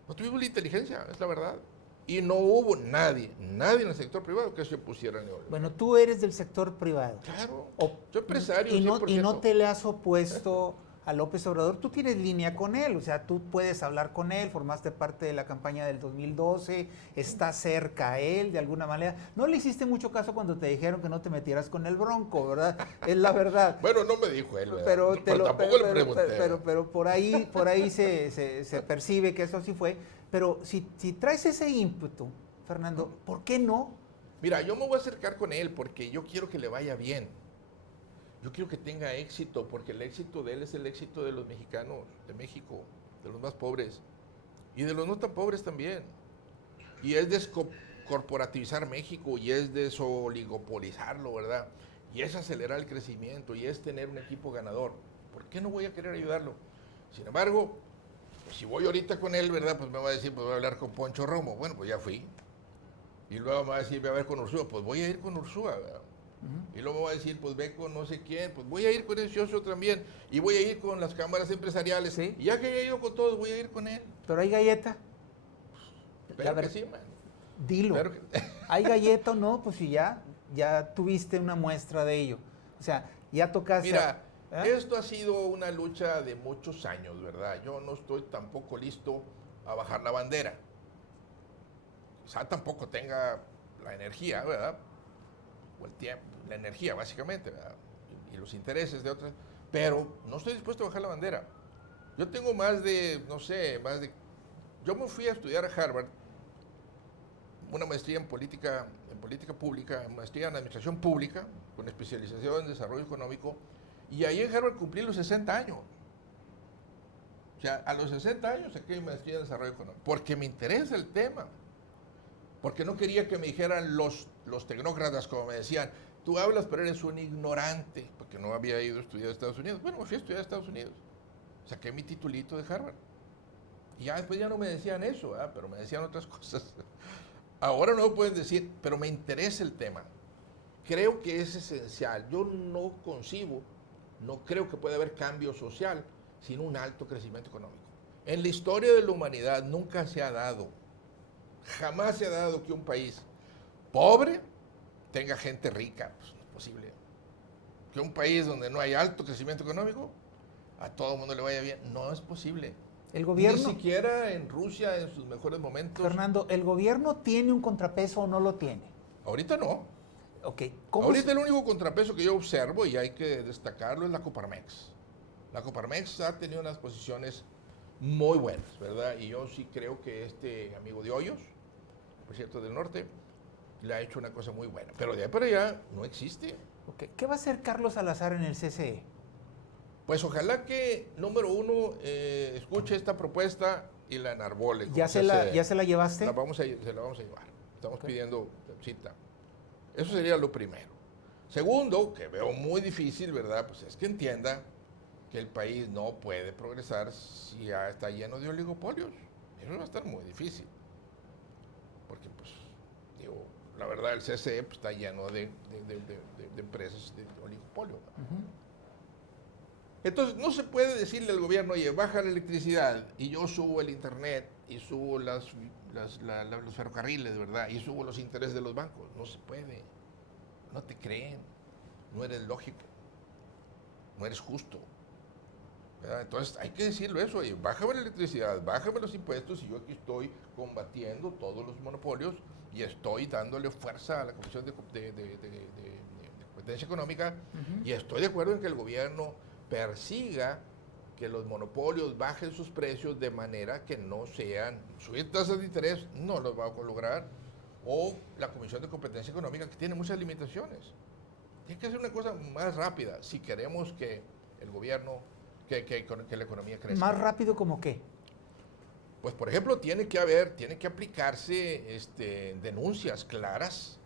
No tuvimos la inteligencia, es la verdad. Y no hubo nadie en el sector privado que se opusiera al neoliberalismo. Bueno, tú eres del sector privado. Claro, soy empresario. Y no te le has opuesto a López Obrador. Tú tienes línea con él, o sea, tú puedes hablar con él, formaste parte de la campaña del 2012, estás cerca a él de alguna manera. No le hiciste mucho caso cuando te dijeron que no te metieras con el Bronco, ¿verdad? Es la verdad. Bueno, no me dijo él, ¿verdad? Pero tampoco le pregunté. Pero por ahí se percibe que eso sí fue. Pero si traes ese ímpetu, Fernando, ¿por qué no? Mira, yo me voy a acercar con él porque yo quiero que le vaya bien. Yo quiero que tenga éxito, porque el éxito de él es el éxito de los mexicanos, de México, de los más pobres, y de los no tan pobres también. Y es descorporativizar México, y es desoligopolizarlo, ¿verdad? Y es acelerar el crecimiento, y es tener un equipo ganador. ¿Por qué no voy a querer ayudarlo? Sin embargo, pues si voy ahorita con él, ¿verdad? Pues me va a decir, pues voy a hablar con Poncho Romo. Bueno, pues ya fui. Y luego me va a decir, voy a ver con Ursúa. Pues voy a ir con Ursúa, ¿verdad? Y luego me va a decir, pues ve con no sé quién. Pues voy a ir con ese socio también. Y voy a ir con las cámaras empresariales. Sí. Y ya que haya ido con todos, voy a ir con él. Pero hay galleta. Espero que sí, man. Dilo. Espero que... ¿Hay galleta o no? Pues si ya tuviste una muestra de ello. O sea, ya tocaste... Mira, ¿eh? esto ha sido una lucha de muchos años, ¿verdad? Yo no estoy tampoco listo a bajar la bandera. Quizá tampoco tenga la energía, ¿verdad? O el tiempo, la energía básicamente, ¿verdad? Y los intereses de otras, pero no estoy dispuesto a bajar la bandera. Yo tengo más de, no sé, yo me fui a estudiar a Harvard, una maestría en política pública, maestría en administración pública, con especialización en desarrollo económico, y ahí en Harvard cumplí los 60 años. O sea, a los 60 años saqué mi maestría en desarrollo económico, porque me interesa el tema. Porque no quería que me dijeran los tecnócratas, como me decían, tú hablas pero eres un ignorante, porque no había ido a estudiar a Estados Unidos. Bueno, me fui a estudiar a Estados Unidos. Saqué mi titulito de Harvard. Y ya después ya no me decían eso, ¿verdad? Pero me decían otras cosas. Ahora no me pueden decir, pero me interesa el tema. Creo que es esencial. Yo no concibo, no creo que pueda haber cambio social sin un alto crecimiento económico. En la historia de la humanidad nunca se ha dado, jamás se ha dado que un país pobre tenga gente rica. Pues no es posible. Que un país donde no hay alto crecimiento económico, a todo el mundo le vaya bien. No es posible. El gobierno... Ni siquiera en Rusia, en sus mejores momentos. Fernando, ¿el gobierno tiene un contrapeso o no lo tiene? Ahorita no. Okay. Ahorita el único contrapeso que yo observo, y hay que destacarlo, es la Coparmex. La Coparmex ha tenido unas posiciones muy buenas, ¿verdad? Y yo sí creo que este amigo de Hoyos, por cierto, del norte, le ha hecho una cosa muy buena. Pero de ahí para allá no existe. Okay. ¿Qué va a hacer Carlos Salazar en el CCE? Pues ojalá que, número uno, escuche esta propuesta y la enarbole. ¿Ya se la llevaste? Se la vamos a llevar. Estamos pidiendo cita. Eso sería lo primero. Segundo, que veo muy difícil, ¿verdad? Pues es que entienda que el país no puede progresar si ya está lleno de oligopolios. Eso va a estar muy difícil. Porque, pues, digo, la verdad, el CCE pues, está lleno de empresas de oligopolio. Entonces, no se puede decirle al gobierno, oye, baja la electricidad y yo subo el internet y subo los ferrocarriles, ¿verdad? Y subo los intereses de los bancos. No se puede. No te creen. No eres lógico. No eres justo. ¿Verdad? Entonces, hay que decirlo eso, oye, bájame la electricidad, bájame los impuestos y yo aquí estoy combatiendo todos los monopolios y estoy dándole fuerza a la Comisión de Competencia Económica y estoy de acuerdo en que el gobierno persiga que los monopolios bajen sus precios de manera que no sean, subir tasas de interés no los va a lograr, o la Comisión de Competencia Económica que tiene muchas limitaciones. Tiene que hacer una cosa más rápida si queremos que el gobierno, que la economía crezca. ¿Más rápido como qué? Pues por ejemplo tiene que aplicarse denuncias claras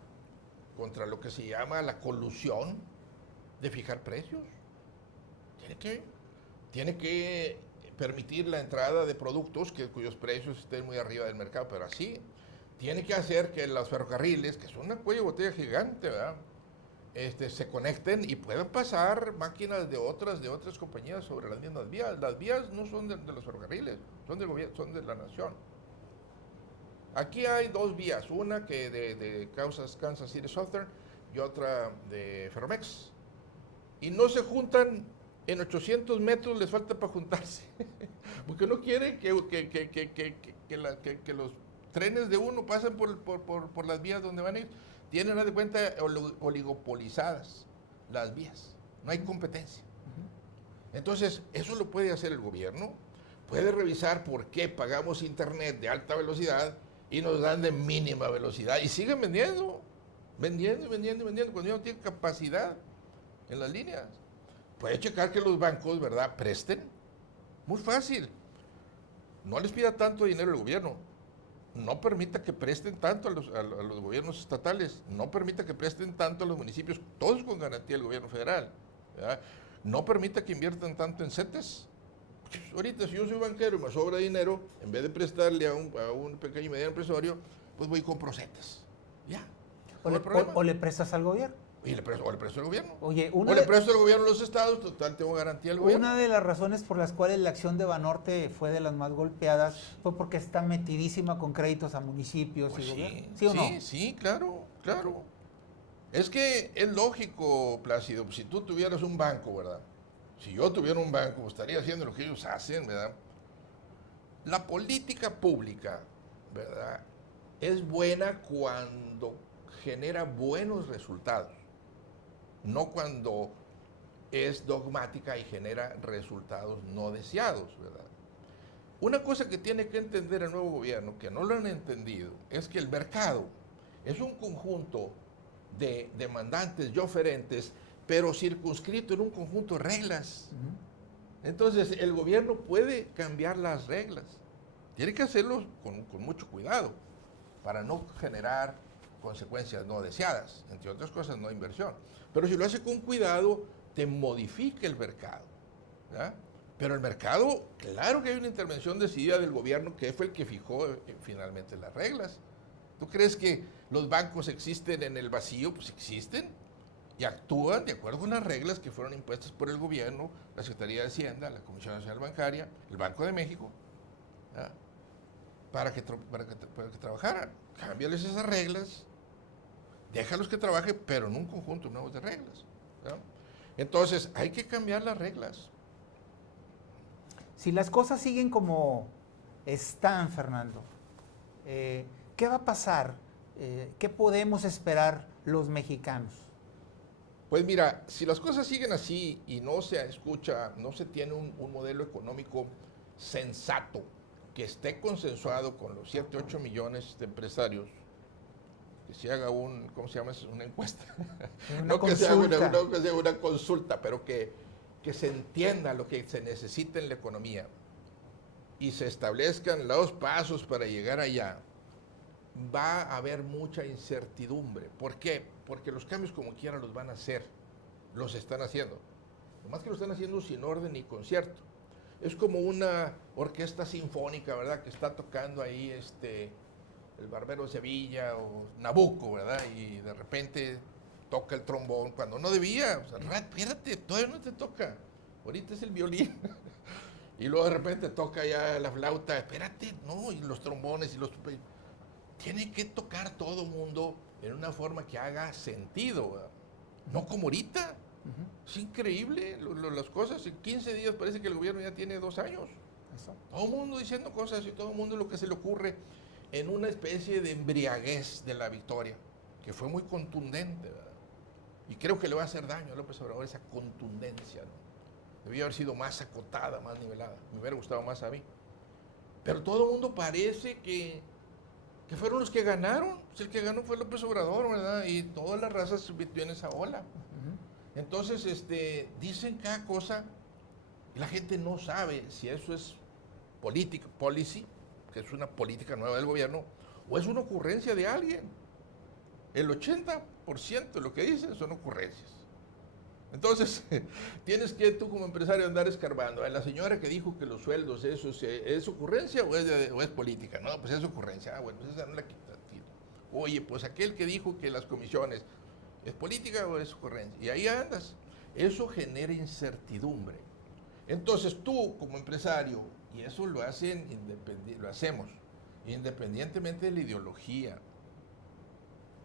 contra lo que se llama la colusión de fijar precios. Tiene que permitir la entrada de productos cuyos precios estén muy arriba del mercado, pero así tiene que hacer que los ferrocarriles, que son una cuello de botella gigante, ¿verdad? Se conecten y puedan pasar máquinas de otras compañías sobre las mismas vías. Las vías no son de los ferrocarriles, son del gobierno, son de la nación. Aquí hay dos vías, una que de Kansas City Southern y otra de Ferromex. Y no se juntan. En 800 metros les falta para juntarse, porque no quieren que los trenes de uno pasen por las vías donde van a ir. Tienen, haz de cuenta, oligopolizadas las vías, no hay competencia. Entonces, eso lo puede hacer el gobierno, puede revisar por qué pagamos internet de alta velocidad y nos dan de mínima velocidad y siguen vendiendo, cuando ya no tienen capacidad en las líneas. Puede checar que los bancos, ¿verdad?, presten. Muy fácil. No les pida tanto dinero al gobierno. No permita que presten tanto a los gobiernos estatales. No permita que presten tanto a los municipios, todos con garantía del gobierno federal, ¿verdad? No permita que inviertan tanto en CETES. Ahorita, si yo soy banquero y me sobra dinero, en vez de prestarle a un pequeño y mediano empresario, pues voy y compro setas. Ya. O le prestas al gobierno. O le presto al gobierno. Oye, o le presto al gobierno a los estados, total, tengo garantía del gobierno. Una de las razones por las cuales la acción de Banorte fue de las más golpeadas fue porque está metidísima con créditos a municipios Pues y sí, gobierno. ¿Sí o no? Sí, claro. Es que es lógico, Plácido, si tú tuvieras un banco, ¿verdad? Si yo tuviera un banco, pues estaría haciendo lo que ellos hacen, ¿verdad? La política pública, ¿verdad? Es buena cuando genera buenos resultados, no cuando es dogmática y genera resultados no deseados, ¿verdad? Una cosa que tiene que entender el nuevo gobierno, que no lo han entendido, es que el mercado es un conjunto de demandantes y oferentes, pero circunscrito en un conjunto de reglas. Entonces, el gobierno puede cambiar las reglas. Tiene que hacerlo con mucho cuidado para no generar consecuencias no deseadas, entre otras cosas, no inversión. Pero si lo hace con cuidado, te modifica el mercado, ¿verdad? Pero el mercado, claro que hay una intervención decidida del gobierno que fue el que fijó finalmente las reglas. ¿Tú crees que los bancos existen en el vacío? Pues existen y actúan de acuerdo con las reglas que fueron impuestas por el gobierno, la Secretaría de Hacienda, la Comisión Nacional Bancaria, el Banco de México, ¿verdad? Para que trabajaran. Cámbiales esas reglas, déjalos que trabajen, pero en un conjunto nuevo de reglas, ¿verdad? Entonces, hay que cambiar las reglas. Si las cosas siguen como están, Fernando, ¿qué va a pasar? ¿Qué podemos esperar los mexicanos? Pues mira, si las cosas siguen así y no se escucha, no se tiene un modelo económico sensato que esté consensuado con los 7, 8 millones de empresarios, que se haga ¿cómo se llama eso? Una encuesta. No que se haga una consulta, pero que se entienda lo que se necesita en la economía y se establezcan los pasos para llegar allá, va a haber mucha incertidumbre. ¿Por qué? Porque los cambios como quiera los van a hacer, los están haciendo. Nomás que lo están haciendo sin orden ni concierto. Es como una orquesta sinfónica, ¿verdad? Que está tocando ahí el Barbero de Sevilla o Nabucco, ¿verdad? Y de repente toca el trombón cuando no debía. O sea, espérate, todavía no te toca. Ahorita es el violín. Y luego de repente toca ya la flauta. Espérate, no, y los trombones y los... Tiene que tocar todo el mundo en una forma que haga sentido, ¿verdad? No como ahorita. Es increíble las cosas. En 15 días parece que el gobierno ya tiene 2 años. Eso. Todo el mundo diciendo cosas y todo el mundo lo que se le ocurre en una especie de embriaguez de la victoria, que fue muy contundente, ¿verdad? Y creo que le va a hacer daño a López Obrador esa contundencia, ¿no? Debía haber sido más acotada, más nivelada. Me hubiera gustado más a mí. Pero todo el mundo parece que fueron los que ganaron. Pues el que ganó fue López Obrador, ¿verdad? Y toda la raza se metió en esa ola. Entonces, dicen cada cosa y la gente no sabe si eso es policy, que es una política nueva del gobierno, o es una ocurrencia de alguien. El 80% de lo que dicen son ocurrencias. Entonces, tienes que tú como empresario andar escarbando. A la señora que dijo que los sueldos, ¿eso es ocurrencia o es política? No, pues es ocurrencia. Ah, bueno, pues esa no la quita. Oye, pues aquel que dijo que las comisiones, ¿es política o es ocurrencia? Y ahí andas. Eso genera incertidumbre. Entonces tú como empresario, y eso lo hacemos independientemente de la ideología,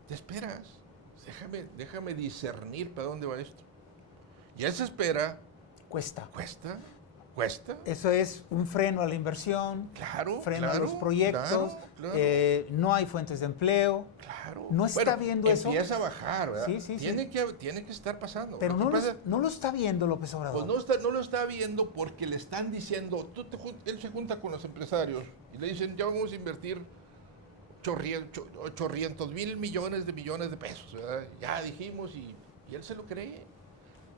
te esperas. Déjame discernir para dónde va esto. Y esa espera Cuesta. Cuesta. Eso es un freno a la inversión, freno a los proyectos, claro. No hay fuentes de empleo. Claro. ¿No está viendo eso? Empieza a bajar, ¿verdad? Sí. Tiene que estar pasando. Pero no lo está viendo López Obrador. Pues no lo está viendo porque le están diciendo, él se junta con los empresarios y le dicen, ya vamos a invertir 800 mil millones de pesos, ¿verdad? Ya dijimos y él se lo cree.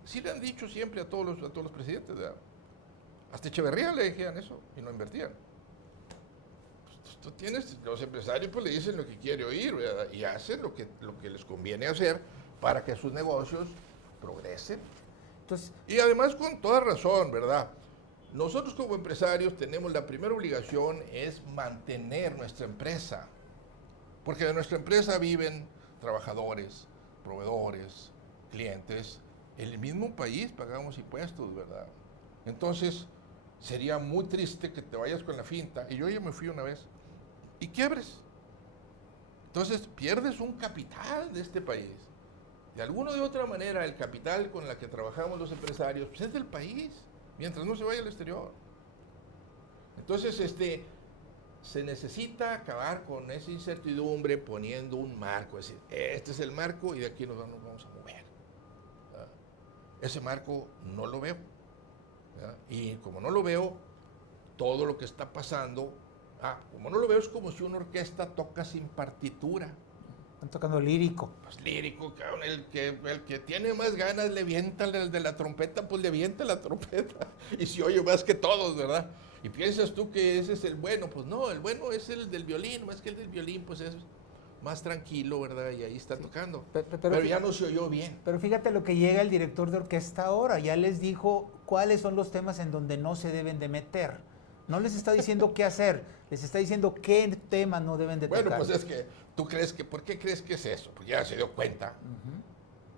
Sí le han dicho siempre a todos los presidentes, ¿verdad? Hasta Echeverría le dijeron eso y no invertían. Pues, tú tienes, los empresarios pues le dicen lo que quiere oír, ¿verdad? Y hacen lo que les conviene hacer para que sus negocios progresen. Entonces, y además con toda razón, ¿verdad? Nosotros como empresarios tenemos la primera obligación es mantener nuestra empresa, porque de nuestra empresa viven trabajadores, proveedores, clientes. En el mismo país pagamos impuestos, ¿verdad? Entonces, sería muy triste que te vayas con la finta, y yo ya me fui una vez, y quiebres. Entonces, pierdes un capital de este país. De alguna o de otra manera, el capital con el que trabajamos los empresarios, pues es del país, mientras no se vaya al exterior. Entonces, se necesita acabar con esa incertidumbre poniendo un marco, es decir, este es el marco y de aquí nos vamos a mover. ¿Verdad? Ese marco no lo veo. ¿Verdad? Y como no lo veo, todo lo que está pasando, como no lo veo es como si una orquesta toca sin partitura. Están tocando lírico. Pues lírico, cabrón, el que tiene más ganas le avienta el de la trompeta, pues le avienta la trompeta. Y si oye más que todos, ¿verdad? Y piensas tú que ese es el bueno, pues no, el bueno es el del violín, más que el del violín, pues es más tranquilo, ¿verdad? Y ahí está tocando. Pero ya no se oyó bien. Pero fíjate lo que llega el director de orquesta ahora, ya les dijo cuáles son los temas en donde no se deben de meter. No les está diciendo qué hacer, les está diciendo qué temas no deben de tocar. Bueno, pues es que tú crees que, ¿por qué crees que es eso? Porque ya se dio cuenta.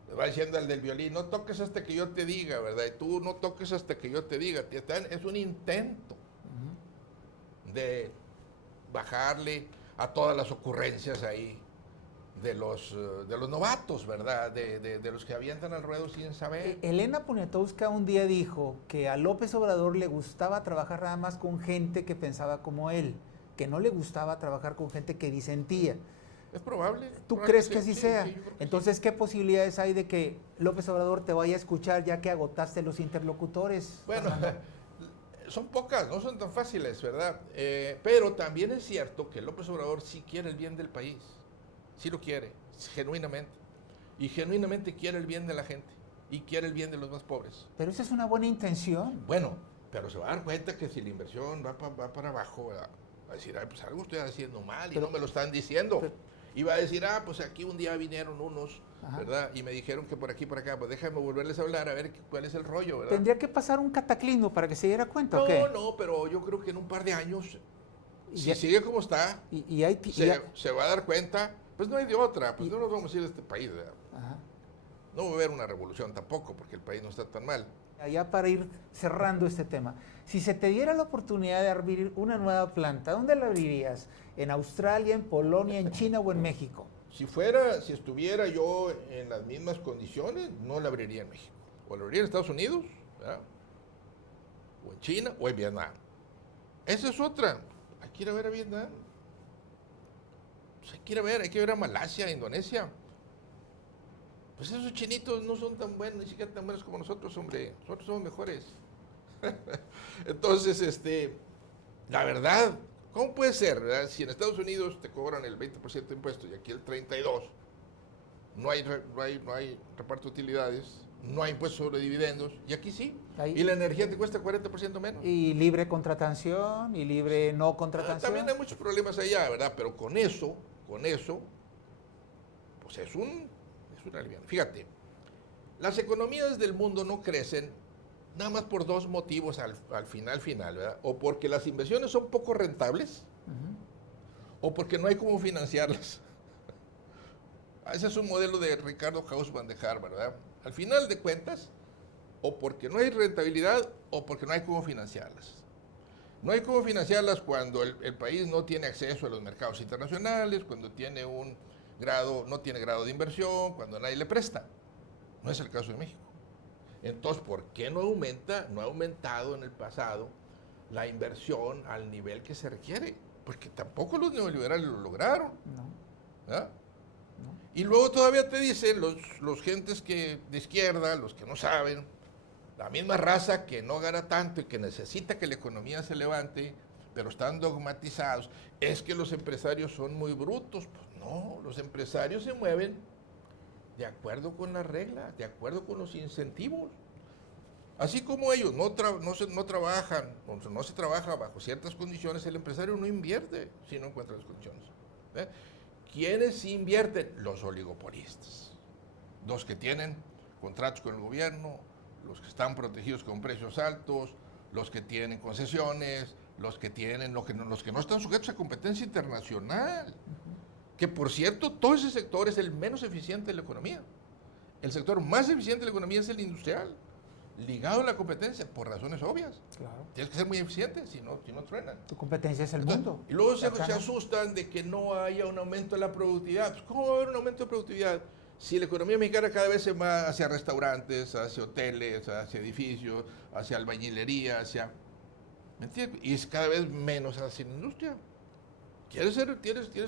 Le va diciendo al del violín, no toques hasta que yo te diga, ¿verdad? Y tú no toques hasta que yo te diga. Es un intento de bajarle a todas las ocurrencias ahí de los novatos, ¿verdad? De los que avientan al ruedo sin saber. Elena Poniatowska un día dijo que a López Obrador le gustaba trabajar nada más con gente que pensaba como él, que no le gustaba trabajar con gente que disentía. Es probable. ¿Tú crees que así sea? Sí, entonces, ¿qué posibilidades hay de que López Obrador te vaya a escuchar ya que agotaste los interlocutores? Bueno, son pocas, no son tan fáciles, ¿verdad? Pero también es cierto que López Obrador sí quiere el bien del país. Sí lo quiere, genuinamente. Y genuinamente quiere el bien de la gente. Y quiere el bien de los más pobres. Pero esa es una buena intención. Bueno, pero se va a dar cuenta que si la inversión va para abajo, va a decir, pues algo estoy haciendo mal y no me lo están diciendo. Y va a decir, pues aquí un día vinieron unos, ¿verdad? Y me dijeron que por aquí, por acá, pues déjame volverles a hablar a ver cuál es el rollo, ¿verdad? ¿Tendría que pasar un cataclismo para que se diera cuenta o qué? No, pero yo creo que en un par de años, si sigue como está, se va a dar cuenta. Pues no hay de otra, pues no nos vamos a ir de este país, ¿verdad? No va a haber una revolución tampoco, porque el país no está tan mal. Ya para ir cerrando este tema, si se te diera la oportunidad de abrir una nueva planta, ¿dónde la abrirías? ¿En Australia, en Polonia, en China o en México? Si estuviera yo en las mismas condiciones, no la abriría en México. O la abriría en Estados Unidos, ¿verdad? O en China, o en Vietnam. Esa es otra. Hay que ir a ver a Vietnam. Hay que ver a Malasia, a Indonesia. Pues esos chinitos no son tan buenos, ni siquiera tan buenos como nosotros, hombre. Nosotros somos mejores. Entonces, la verdad, ¿cómo puede ser, verdad? Si en Estados Unidos te cobran el 20% de impuestos y aquí el 32%, no hay reparto de utilidades, no hay impuestos sobre dividendos, y aquí sí. Y la energía te cuesta 40% menos. Y libre contratación, y libre no contratación. También hay muchos problemas allá, ¿verdad? Pero con eso, pues es una alivian. Fíjate, las economías del mundo no crecen nada más por dos motivos al final, ¿verdad? O porque las inversiones son poco rentables, o porque no hay cómo financiarlas. Ese es un modelo de Ricardo Hausmann de Harvard, ¿verdad? Al final de cuentas, o porque no hay rentabilidad, o porque no hay cómo financiarlas. No hay cómo financiarlas cuando el país no tiene acceso a los mercados internacionales, cuando tiene no tiene grado de inversión, cuando nadie le presta. No es el caso de México. Entonces, ¿por qué no ha aumentado en el pasado la inversión al nivel que se requiere? Porque tampoco los neoliberales lo lograron. ¿Ah? Y luego todavía te dicen los gentes de izquierda, los que no saben, la misma raza que no gana tanto y que necesita que la economía se levante, pero están dogmatizados, es que los empresarios son muy brutos. Pues no, los empresarios se mueven de acuerdo con las reglas, de acuerdo con los incentivos. Así como ellos no se trabaja bajo ciertas condiciones, el empresario no invierte si no encuentra las condiciones. ¿Quiénes sí invierten? Los oligopolistas, los que tienen contratos con el gobierno, los que están protegidos con precios altos, los que tienen concesiones, los que no están sujetos a competencia internacional. Que por cierto, todo ese sector es el menos eficiente de la economía. El sector más eficiente de la economía es el industrial, ligado a la competencia, por razones obvias. Claro. Tienes que ser muy eficiente, si no truenan. Tu competencia es el mundo. Y luego se asustan de que no haya un aumento de la productividad. Pues, ¿cómo va a haber un aumento de productividad? Si la economía mexicana cada vez se va hacia restaurantes, hacia hoteles, hacia edificios, hacia albañilería, ¿me entiendes? Y es cada vez menos hacia la industria. ¿Quieres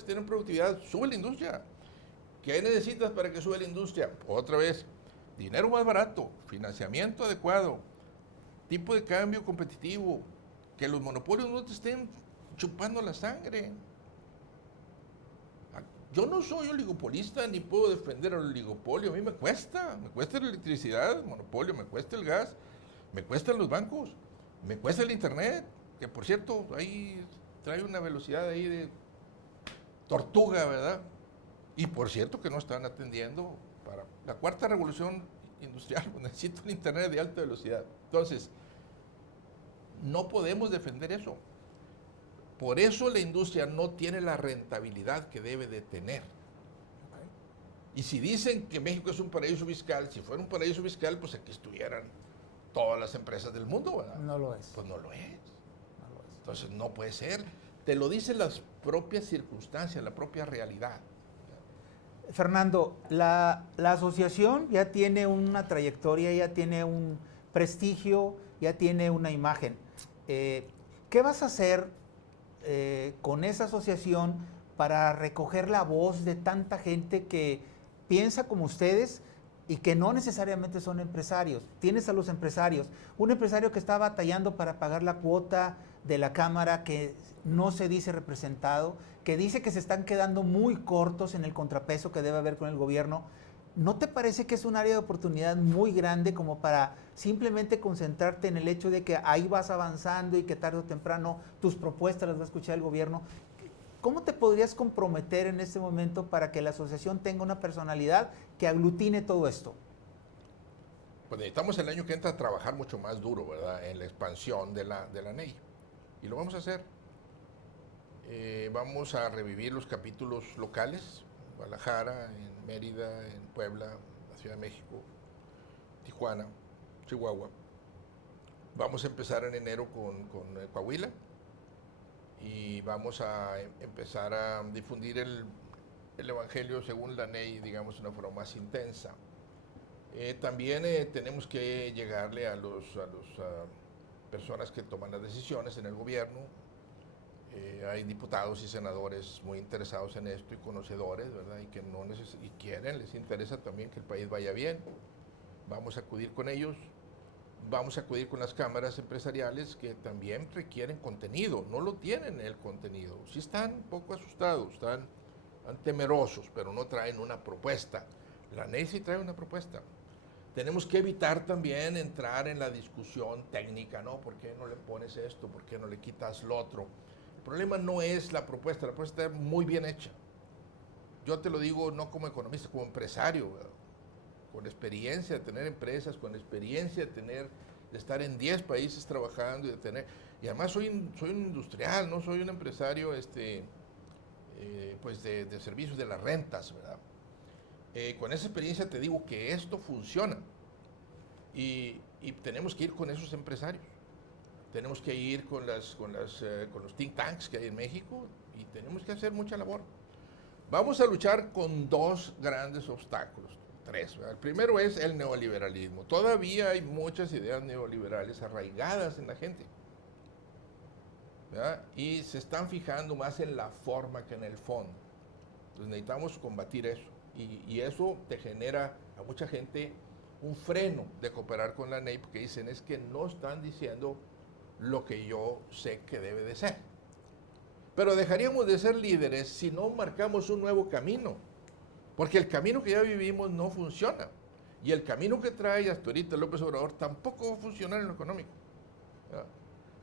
tener productividad? Sube la industria. ¿Qué necesitas para que suba la industria? Otra vez, dinero más barato, financiamiento adecuado, tipo de cambio competitivo, que los monopolios no te estén chupando la sangre. Yo no soy oligopolista ni puedo defender al oligopolio. A mí me cuesta la electricidad, el monopolio, me cuesta el gas, me cuestan los bancos, me cuesta el internet, que por cierto, ahí trae una velocidad ahí de tortuga, ¿verdad? Y por cierto que no están atendiendo para la cuarta revolución industrial, pues necesito un internet de alta velocidad. Entonces, no podemos defender eso. Por eso la industria no tiene la rentabilidad que debe de tener. Y si dicen que México es un paraíso fiscal, si fuera un paraíso fiscal, pues aquí estuvieran todas las empresas del mundo, ¿verdad? No lo es. Pues no lo es. Entonces no puede ser. Te lo dicen las propias circunstancias, la propia realidad. Fernando, la asociación ya tiene una trayectoria, ya tiene un prestigio, ya tiene una imagen. ¿Qué vas a hacer con esa asociación para recoger la voz de tanta gente que piensa como ustedes y que no necesariamente son empresarios? Tienes a los empresarios, un empresario que está batallando para pagar la cuota de la Cámara, que no se dice representado, que dice que se están quedando muy cortos en el contrapeso que debe haber con el gobierno. ¿No te parece que es un área de oportunidad muy grande como para simplemente concentrarte en el hecho de que ahí vas avanzando y que tarde o temprano tus propuestas las va a escuchar el gobierno? ¿Cómo te podrías comprometer en este momento para que la asociación tenga una personalidad que aglutine todo esto? Pues necesitamos el año que entra a trabajar mucho más duro, ¿verdad? En la expansión de la NEI. Y lo vamos a hacer. Vamos a revivir los capítulos locales, Guadalajara, en Mérida, en Puebla, la Ciudad de México, Tijuana, Chihuahua. Vamos a empezar en enero con Coahuila y vamos a empezar a difundir el Evangelio según la NEI, digamos, de una forma más intensa. También tenemos que llegarle a las personas que toman las decisiones en el gobierno. Hay diputados y senadores muy interesados en esto y conocedores, ¿verdad? Y que les interesa también que el país vaya bien. Vamos a acudir con ellos, vamos a acudir con las cámaras empresariales que también requieren contenido, no lo tienen el contenido. Sí están un poco asustados, están temerosos, pero no traen una propuesta. La NEI sí trae una propuesta. Tenemos que evitar también entrar en la discusión técnica, ¿no? ¿Por qué no le pones esto? ¿Por qué no le quitas lo otro? El problema no es la propuesta está muy bien hecha. Yo te lo digo no como economista, como empresario, ¿verdad? Con experiencia de tener empresas, con experiencia de estar en 10 países trabajando y además soy un industrial, no soy un empresario pues de servicios de las rentas, ¿verdad? Con esa experiencia te digo que esto funciona y tenemos que ir con esos empresarios. Tenemos que ir con los think tanks que hay en México y tenemos que hacer mucha labor. Vamos a luchar con 2 grandes obstáculos, 3. ¿verdad? El primero es el neoliberalismo. Todavía hay muchas ideas neoliberales arraigadas en la gente, ¿verdad? Y se están fijando más en la forma que en el fondo. Entonces necesitamos combatir eso. Y eso te genera a mucha gente un freno de cooperar con la NEI, porque dicen es que no están diciendo lo que yo sé que debe de ser. Pero dejaríamos de ser líderes si no marcamos un nuevo camino, porque el camino que ya vivimos no funciona. Y el camino que trae hasta ahorita López Obrador tampoco va a funcionar en lo económico. ¿verdad?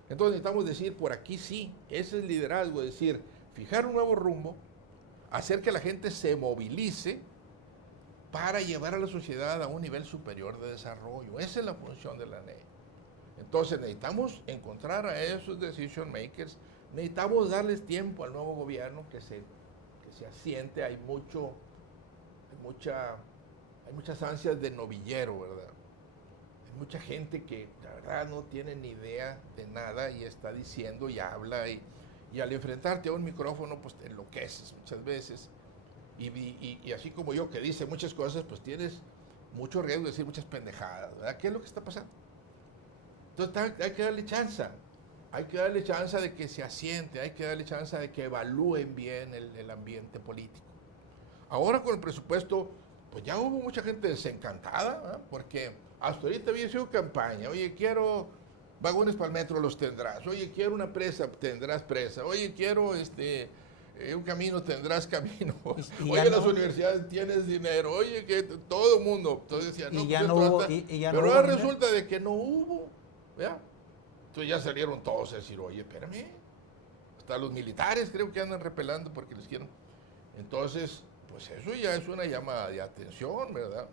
Entonces necesitamos decir, por aquí sí, ese es liderazgo, es decir, fijar un nuevo rumbo, hacer que la gente se movilice para llevar a la sociedad a un nivel superior de desarrollo. Esa es la función de la NEI. Entonces necesitamos encontrar a esos decision makers, necesitamos darles tiempo al nuevo gobierno que se asiente. Hay muchas ansias de novillero, ¿verdad? Hay mucha gente que la verdad no tiene ni idea de nada y está diciendo y habla y al enfrentarte a un micrófono pues te enloqueces muchas veces y así como yo que dice muchas cosas pues tienes mucho riesgo de decir muchas pendejadas, ¿verdad? ¿Qué es lo que está pasando? Entonces hay que darle chance. Hay que darle chance de que se asiente, hay que darle chance de que evalúen bien el ambiente político. Ahora con el presupuesto, pues ya hubo mucha gente desencantada, ¿verdad? Porque hasta ahorita había sido campaña. Oye, quiero vagones para el metro, los tendrás. Oye, quiero una presa, tendrás presa. Oye, quiero un camino, tendrás camino. Oye, las universidades tienes dinero. Oye, que todo el mundo. Entonces decía, no, ya no hubo, pero ahora resulta de que no hubo, ¿verdad? Entonces ya salieron todos a decir, oye, espérame, hasta los militares creo que andan repelando porque les quieren. Entonces, pues eso ya es una llamada de atención, ¿verdad?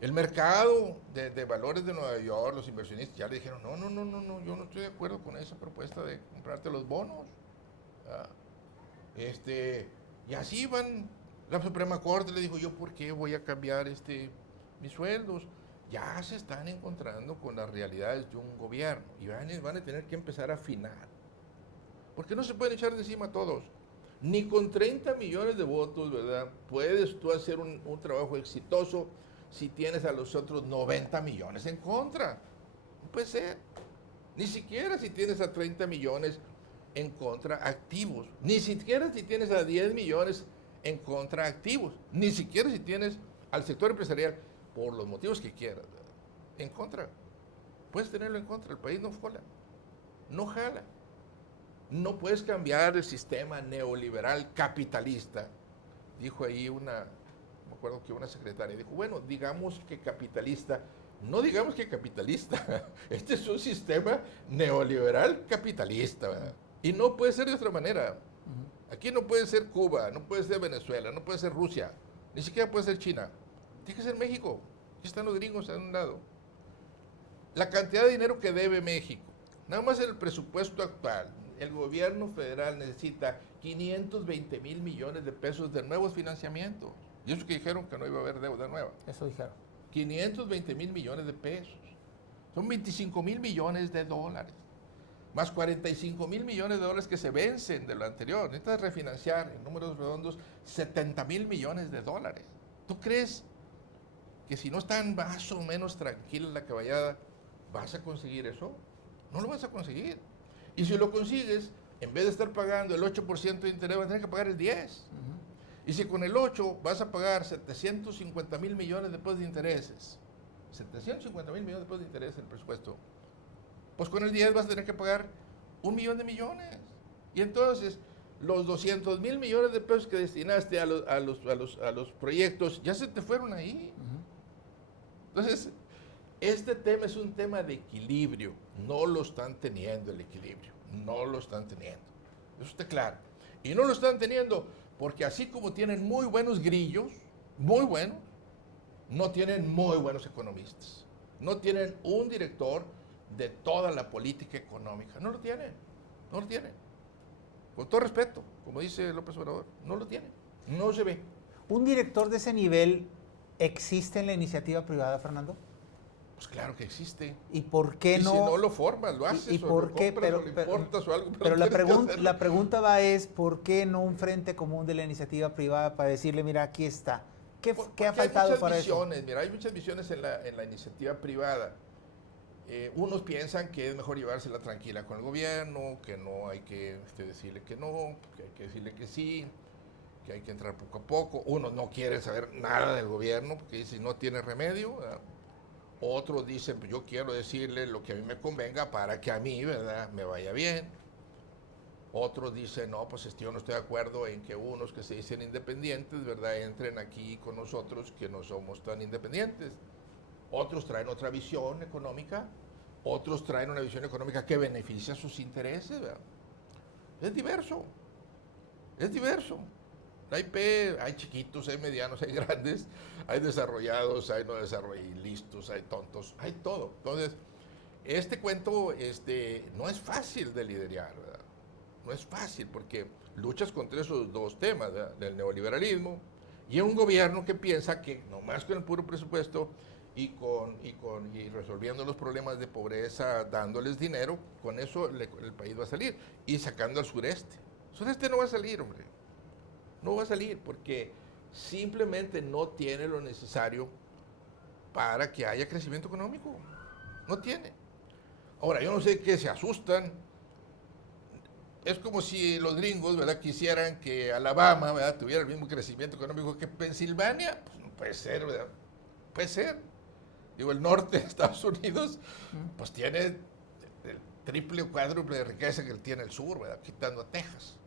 El mercado de valores de Nueva York, los inversionistas ya le dijeron, no, yo no estoy de acuerdo con esa propuesta de comprarte los bonos. ¿Verdad? Y así van, la Suprema Corte le dijo, yo por qué voy a cambiar mis sueldos. Ya se están encontrando con las realidades de un gobierno y van a tener que empezar a afinar. Porque no se pueden echar de encima a todos. Ni con 30 millones de votos, ¿verdad? Puedes tú hacer un trabajo exitoso si tienes a los otros 90 millones en contra. No puede ser. Ni siquiera si tienes a 30 millones en contra activos. Ni siquiera si tienes a 10 millones en contra activos. Ni siquiera si tienes al sector empresarial, por los motivos que quieras, ¿verdad? En contra. Puedes tenerlo en contra. El país no jala. No jala. No puedes cambiar el sistema neoliberal capitalista. Dijo ahí me acuerdo que una secretaria dijo, bueno, digamos que capitalista. No digamos que capitalista. Este es un sistema neoliberal capitalista, ¿verdad? Y no puede ser de otra manera. Aquí no puede ser Cuba, no puede ser Venezuela, no puede ser Rusia, ni siquiera puede ser China. Tiene que ser México. Aquí están los gringos a un lado. La cantidad de dinero que debe México, nada más el presupuesto actual, el gobierno federal necesita 520 mil millones de pesos de nuevos financiamientos. Y eso que dijeron que no iba a haber deuda nueva. Eso dijeron. 520 mil millones de pesos. Son 25 mil millones de dólares. Más 45 mil millones de dólares que se vencen de lo anterior. Necesitas refinanciar, en números redondos, 70 mil millones de dólares. ¿Tú crees que si no están más o menos tranquila la caballada, vas a conseguir eso? No lo vas a conseguir. Y si lo consigues, en vez de estar pagando el 8% de interés, vas a tener que pagar el 10%. Y si con el 8 vas a pagar 750 mil millones de pesos de intereses, 750 mil millones de pesos de intereses en el presupuesto, pues con el 10 vas a tener que pagar 1 millón de millones. Y entonces, los 200 mil millones de pesos que destinaste a los proyectos, ya se te fueron ahí. Entonces, este tema es un tema de equilibrio. No lo están teniendo el equilibrio. No lo están teniendo. Eso está claro. Y no lo están teniendo porque así como tienen muy buenos grillos, muy buenos, no tienen muy buenos economistas. No tienen un director de toda la política económica. No lo tienen. No lo tienen. Con todo respeto, como dice López Obrador, no lo tienen. No se ve. ¿Un director de ese nivel existe en la iniciativa privada, Fernando? Pues claro que existe. ¿Y por qué no? Si no lo formas, lo haces, ¿Y por qué? Compras, o lo importas o algo. Pero la pregunta va es, ¿por qué no un frente común de la iniciativa privada para decirle, mira, aquí está? ¿Qué ha faltado para eso? Mira, hay muchas visiones en la iniciativa privada. Unos piensan que es mejor llevársela tranquila con el gobierno, que no hay que decirle que no, que hay que decirle que sí, que hay que entrar poco a poco. Unos no quieren saber nada del gobierno porque dicen no tiene remedio, ¿verdad? Otros dicen, pues yo quiero decirle lo que a mí me convenga para que a mí, ¿verdad?, me vaya bien. Otros dicen, no, pues yo no estoy de acuerdo en que unos que se dicen independientes, ¿verdad?, entren aquí con nosotros que no somos tan independientes. Otros traen otra visión económica, otros traen una visión económica que beneficia sus intereses, ¿verdad? Es diverso, es diverso. Hay chiquitos, hay medianos, hay grandes, hay desarrollados, hay no desarrollados, listos, hay tontos, hay todo. Entonces, este cuento no es fácil de liderar, ¿verdad? No es fácil porque luchas contra esos dos temas, ¿verdad? Del neoliberalismo y un gobierno que piensa que nomás con el puro presupuesto y resolviendo los problemas de pobreza, dándoles dinero, con eso el país va a salir. Y sacando al sureste. El sureste no va a salir, hombre. No va a salir porque simplemente no tiene lo necesario para que haya crecimiento económico. No tiene. Ahora, yo no sé qué se asustan. Es como si los gringos, ¿verdad?, quisieran que Alabama, ¿verdad?, tuviera el mismo crecimiento económico que Pensilvania. Pues no puede ser, ¿verdad? Puede ser. Digo, el norte de Estados Unidos, pues tiene el triple o cuádruple de riqueza que tiene el sur, ¿verdad?, quitando a Texas.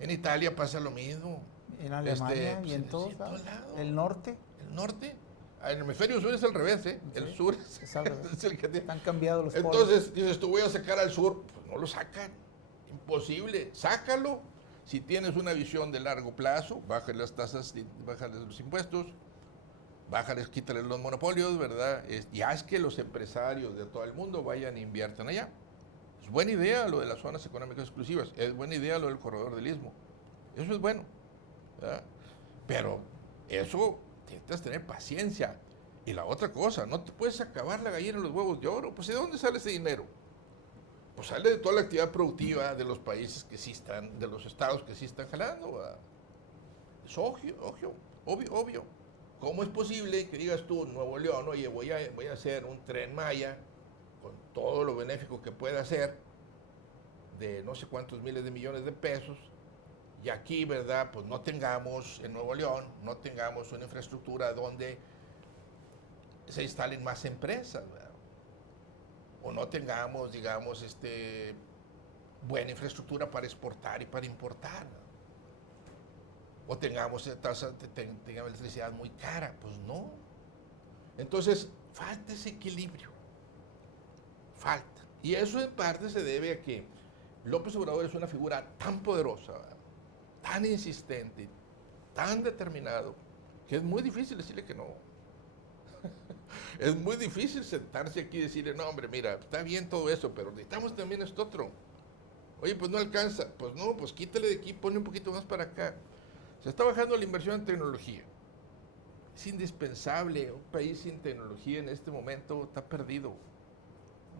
En Italia pasa lo mismo. En Alemania y en todos lados. ¿El norte? El norte. En el hemisferio sur es al revés, ¿eh? Sí, el sur es al revés. Es el que tiene. Han cambiado los polos. Entonces, dices, tú voy a sacar al sur, pues no lo sacan. Imposible. Sácalo. Si tienes una visión de largo plazo, bájale las tasas, bájale los impuestos, bájales, quítales los monopolios, ¿verdad? Ya es que los empresarios de todo el mundo vayan e inviertan allá. Es buena idea lo de las zonas económicas exclusivas, es buena idea lo del corredor del Istmo. Eso es bueno, ¿verdad? Pero eso necesitas tener paciencia. Y la otra cosa, no te puedes acabar la gallina en los huevos de oro. Pues ¿de dónde sale ese dinero? Pues sale de toda la actividad productiva de los países que sí están, de los estados que sí están jalando, ¿verdad? Es obvio. ¿Cómo es posible que digas tú, Nuevo León, oye, voy a hacer un Tren Maya con todo lo benéfico que pueda hacer, de no sé cuántos miles de millones de pesos, y aquí, ¿verdad?, pues no tengamos, en Nuevo León, no tengamos una infraestructura donde se instalen más empresas, ¿verdad? O no tengamos, digamos, buena infraestructura para exportar y para importar, ¿no? O tengamos electricidad muy cara, pues no. Entonces, falta ese equilibrio. Falta. Y eso en parte se debe a que López Obrador es una figura tan poderosa, ¿verdad?, tan insistente, tan determinado, que es muy difícil decirle que no. Es muy difícil sentarse aquí y decirle, no, hombre, mira, está bien todo eso, pero necesitamos también esto otro. Oye, pues no alcanza. Pues no, pues quítale de aquí, pone un poquito más para acá. Se está bajando la inversión en tecnología. Es indispensable. Un país sin tecnología en este momento está perdido.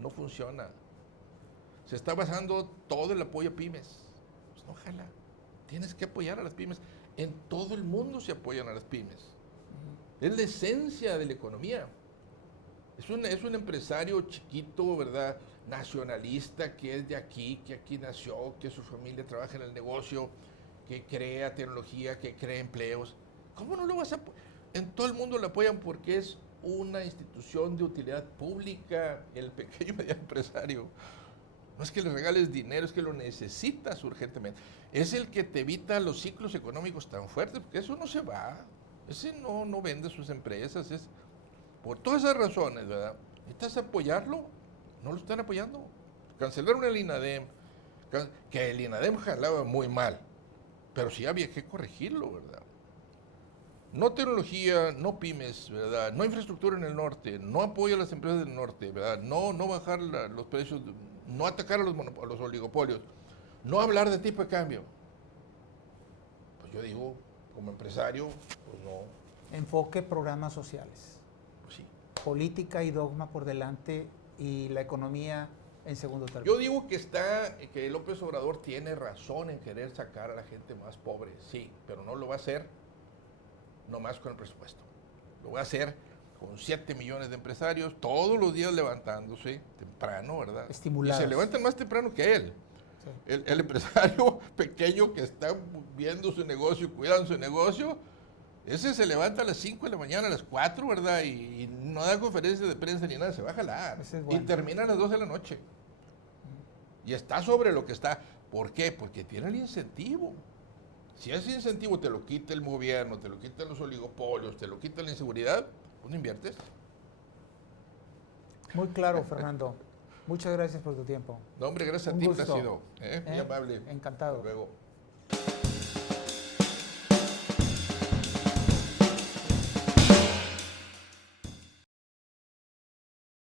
No funciona. Se está bajando todo el apoyo a pymes. Pues no, ojalá. Tienes que apoyar a las pymes. En todo el mundo se apoyan a las pymes. Es la esencia de la economía. Es un empresario chiquito, ¿verdad?, nacionalista, que es de aquí, que aquí nació, que su familia trabaja en el negocio, que crea tecnología, que crea empleos. ¿Cómo no lo vas a apoyar? En todo el mundo lo apoyan porque es una institución de utilidad pública, el pequeño y mediano empresario. No es que le regales dinero, es que lo necesitas urgentemente. Es el que te evita los ciclos económicos tan fuertes, porque eso no se va. Ese no vende sus empresas. Es por todas esas razones, ¿verdad? Necesitas apoyarlo. No lo están apoyando. Cancelaron el INADEM, que el INADEM jalaba muy mal, pero sí había que corregirlo, ¿verdad? No tecnología, no pymes, ¿verdad? No infraestructura en el norte, no apoyo a las empresas del norte, ¿verdad? No bajar los precios, no atacar a los oligopolios, no hablar de tipo de cambio. Pues yo digo, como empresario, pues no. Enfoque programas sociales. Pues sí. Política y dogma por delante y la economía en segundo término. Yo digo que López Obrador tiene razón en querer sacar a la gente más pobre, sí, pero no lo va a hacer nomás con el presupuesto. Lo va a hacer con 7 millones de empresarios, todos los días levantándose temprano, ¿verdad? Estimulados. Y se levantan más temprano que él. Sí. El empresario pequeño que está viendo su negocio y cuidando su negocio, ese se levanta a las 5 de la mañana, a las 4, ¿verdad? Y no da conferencias de prensa ni nada, se va a jalar. Ese es bueno. Y termina a las 2 de la noche. Y está sobre lo que está. ¿Por qué? Porque tiene el incentivo. Si ese incentivo te lo quita el gobierno, te lo quitan los oligopolios, te lo quita la inseguridad, pues no inviertes. Muy claro, Fernando. Muchas gracias por tu tiempo. No, hombre, gracias Un a ti, gusto. Plácido. Muy amable. Encantado. Hasta luego.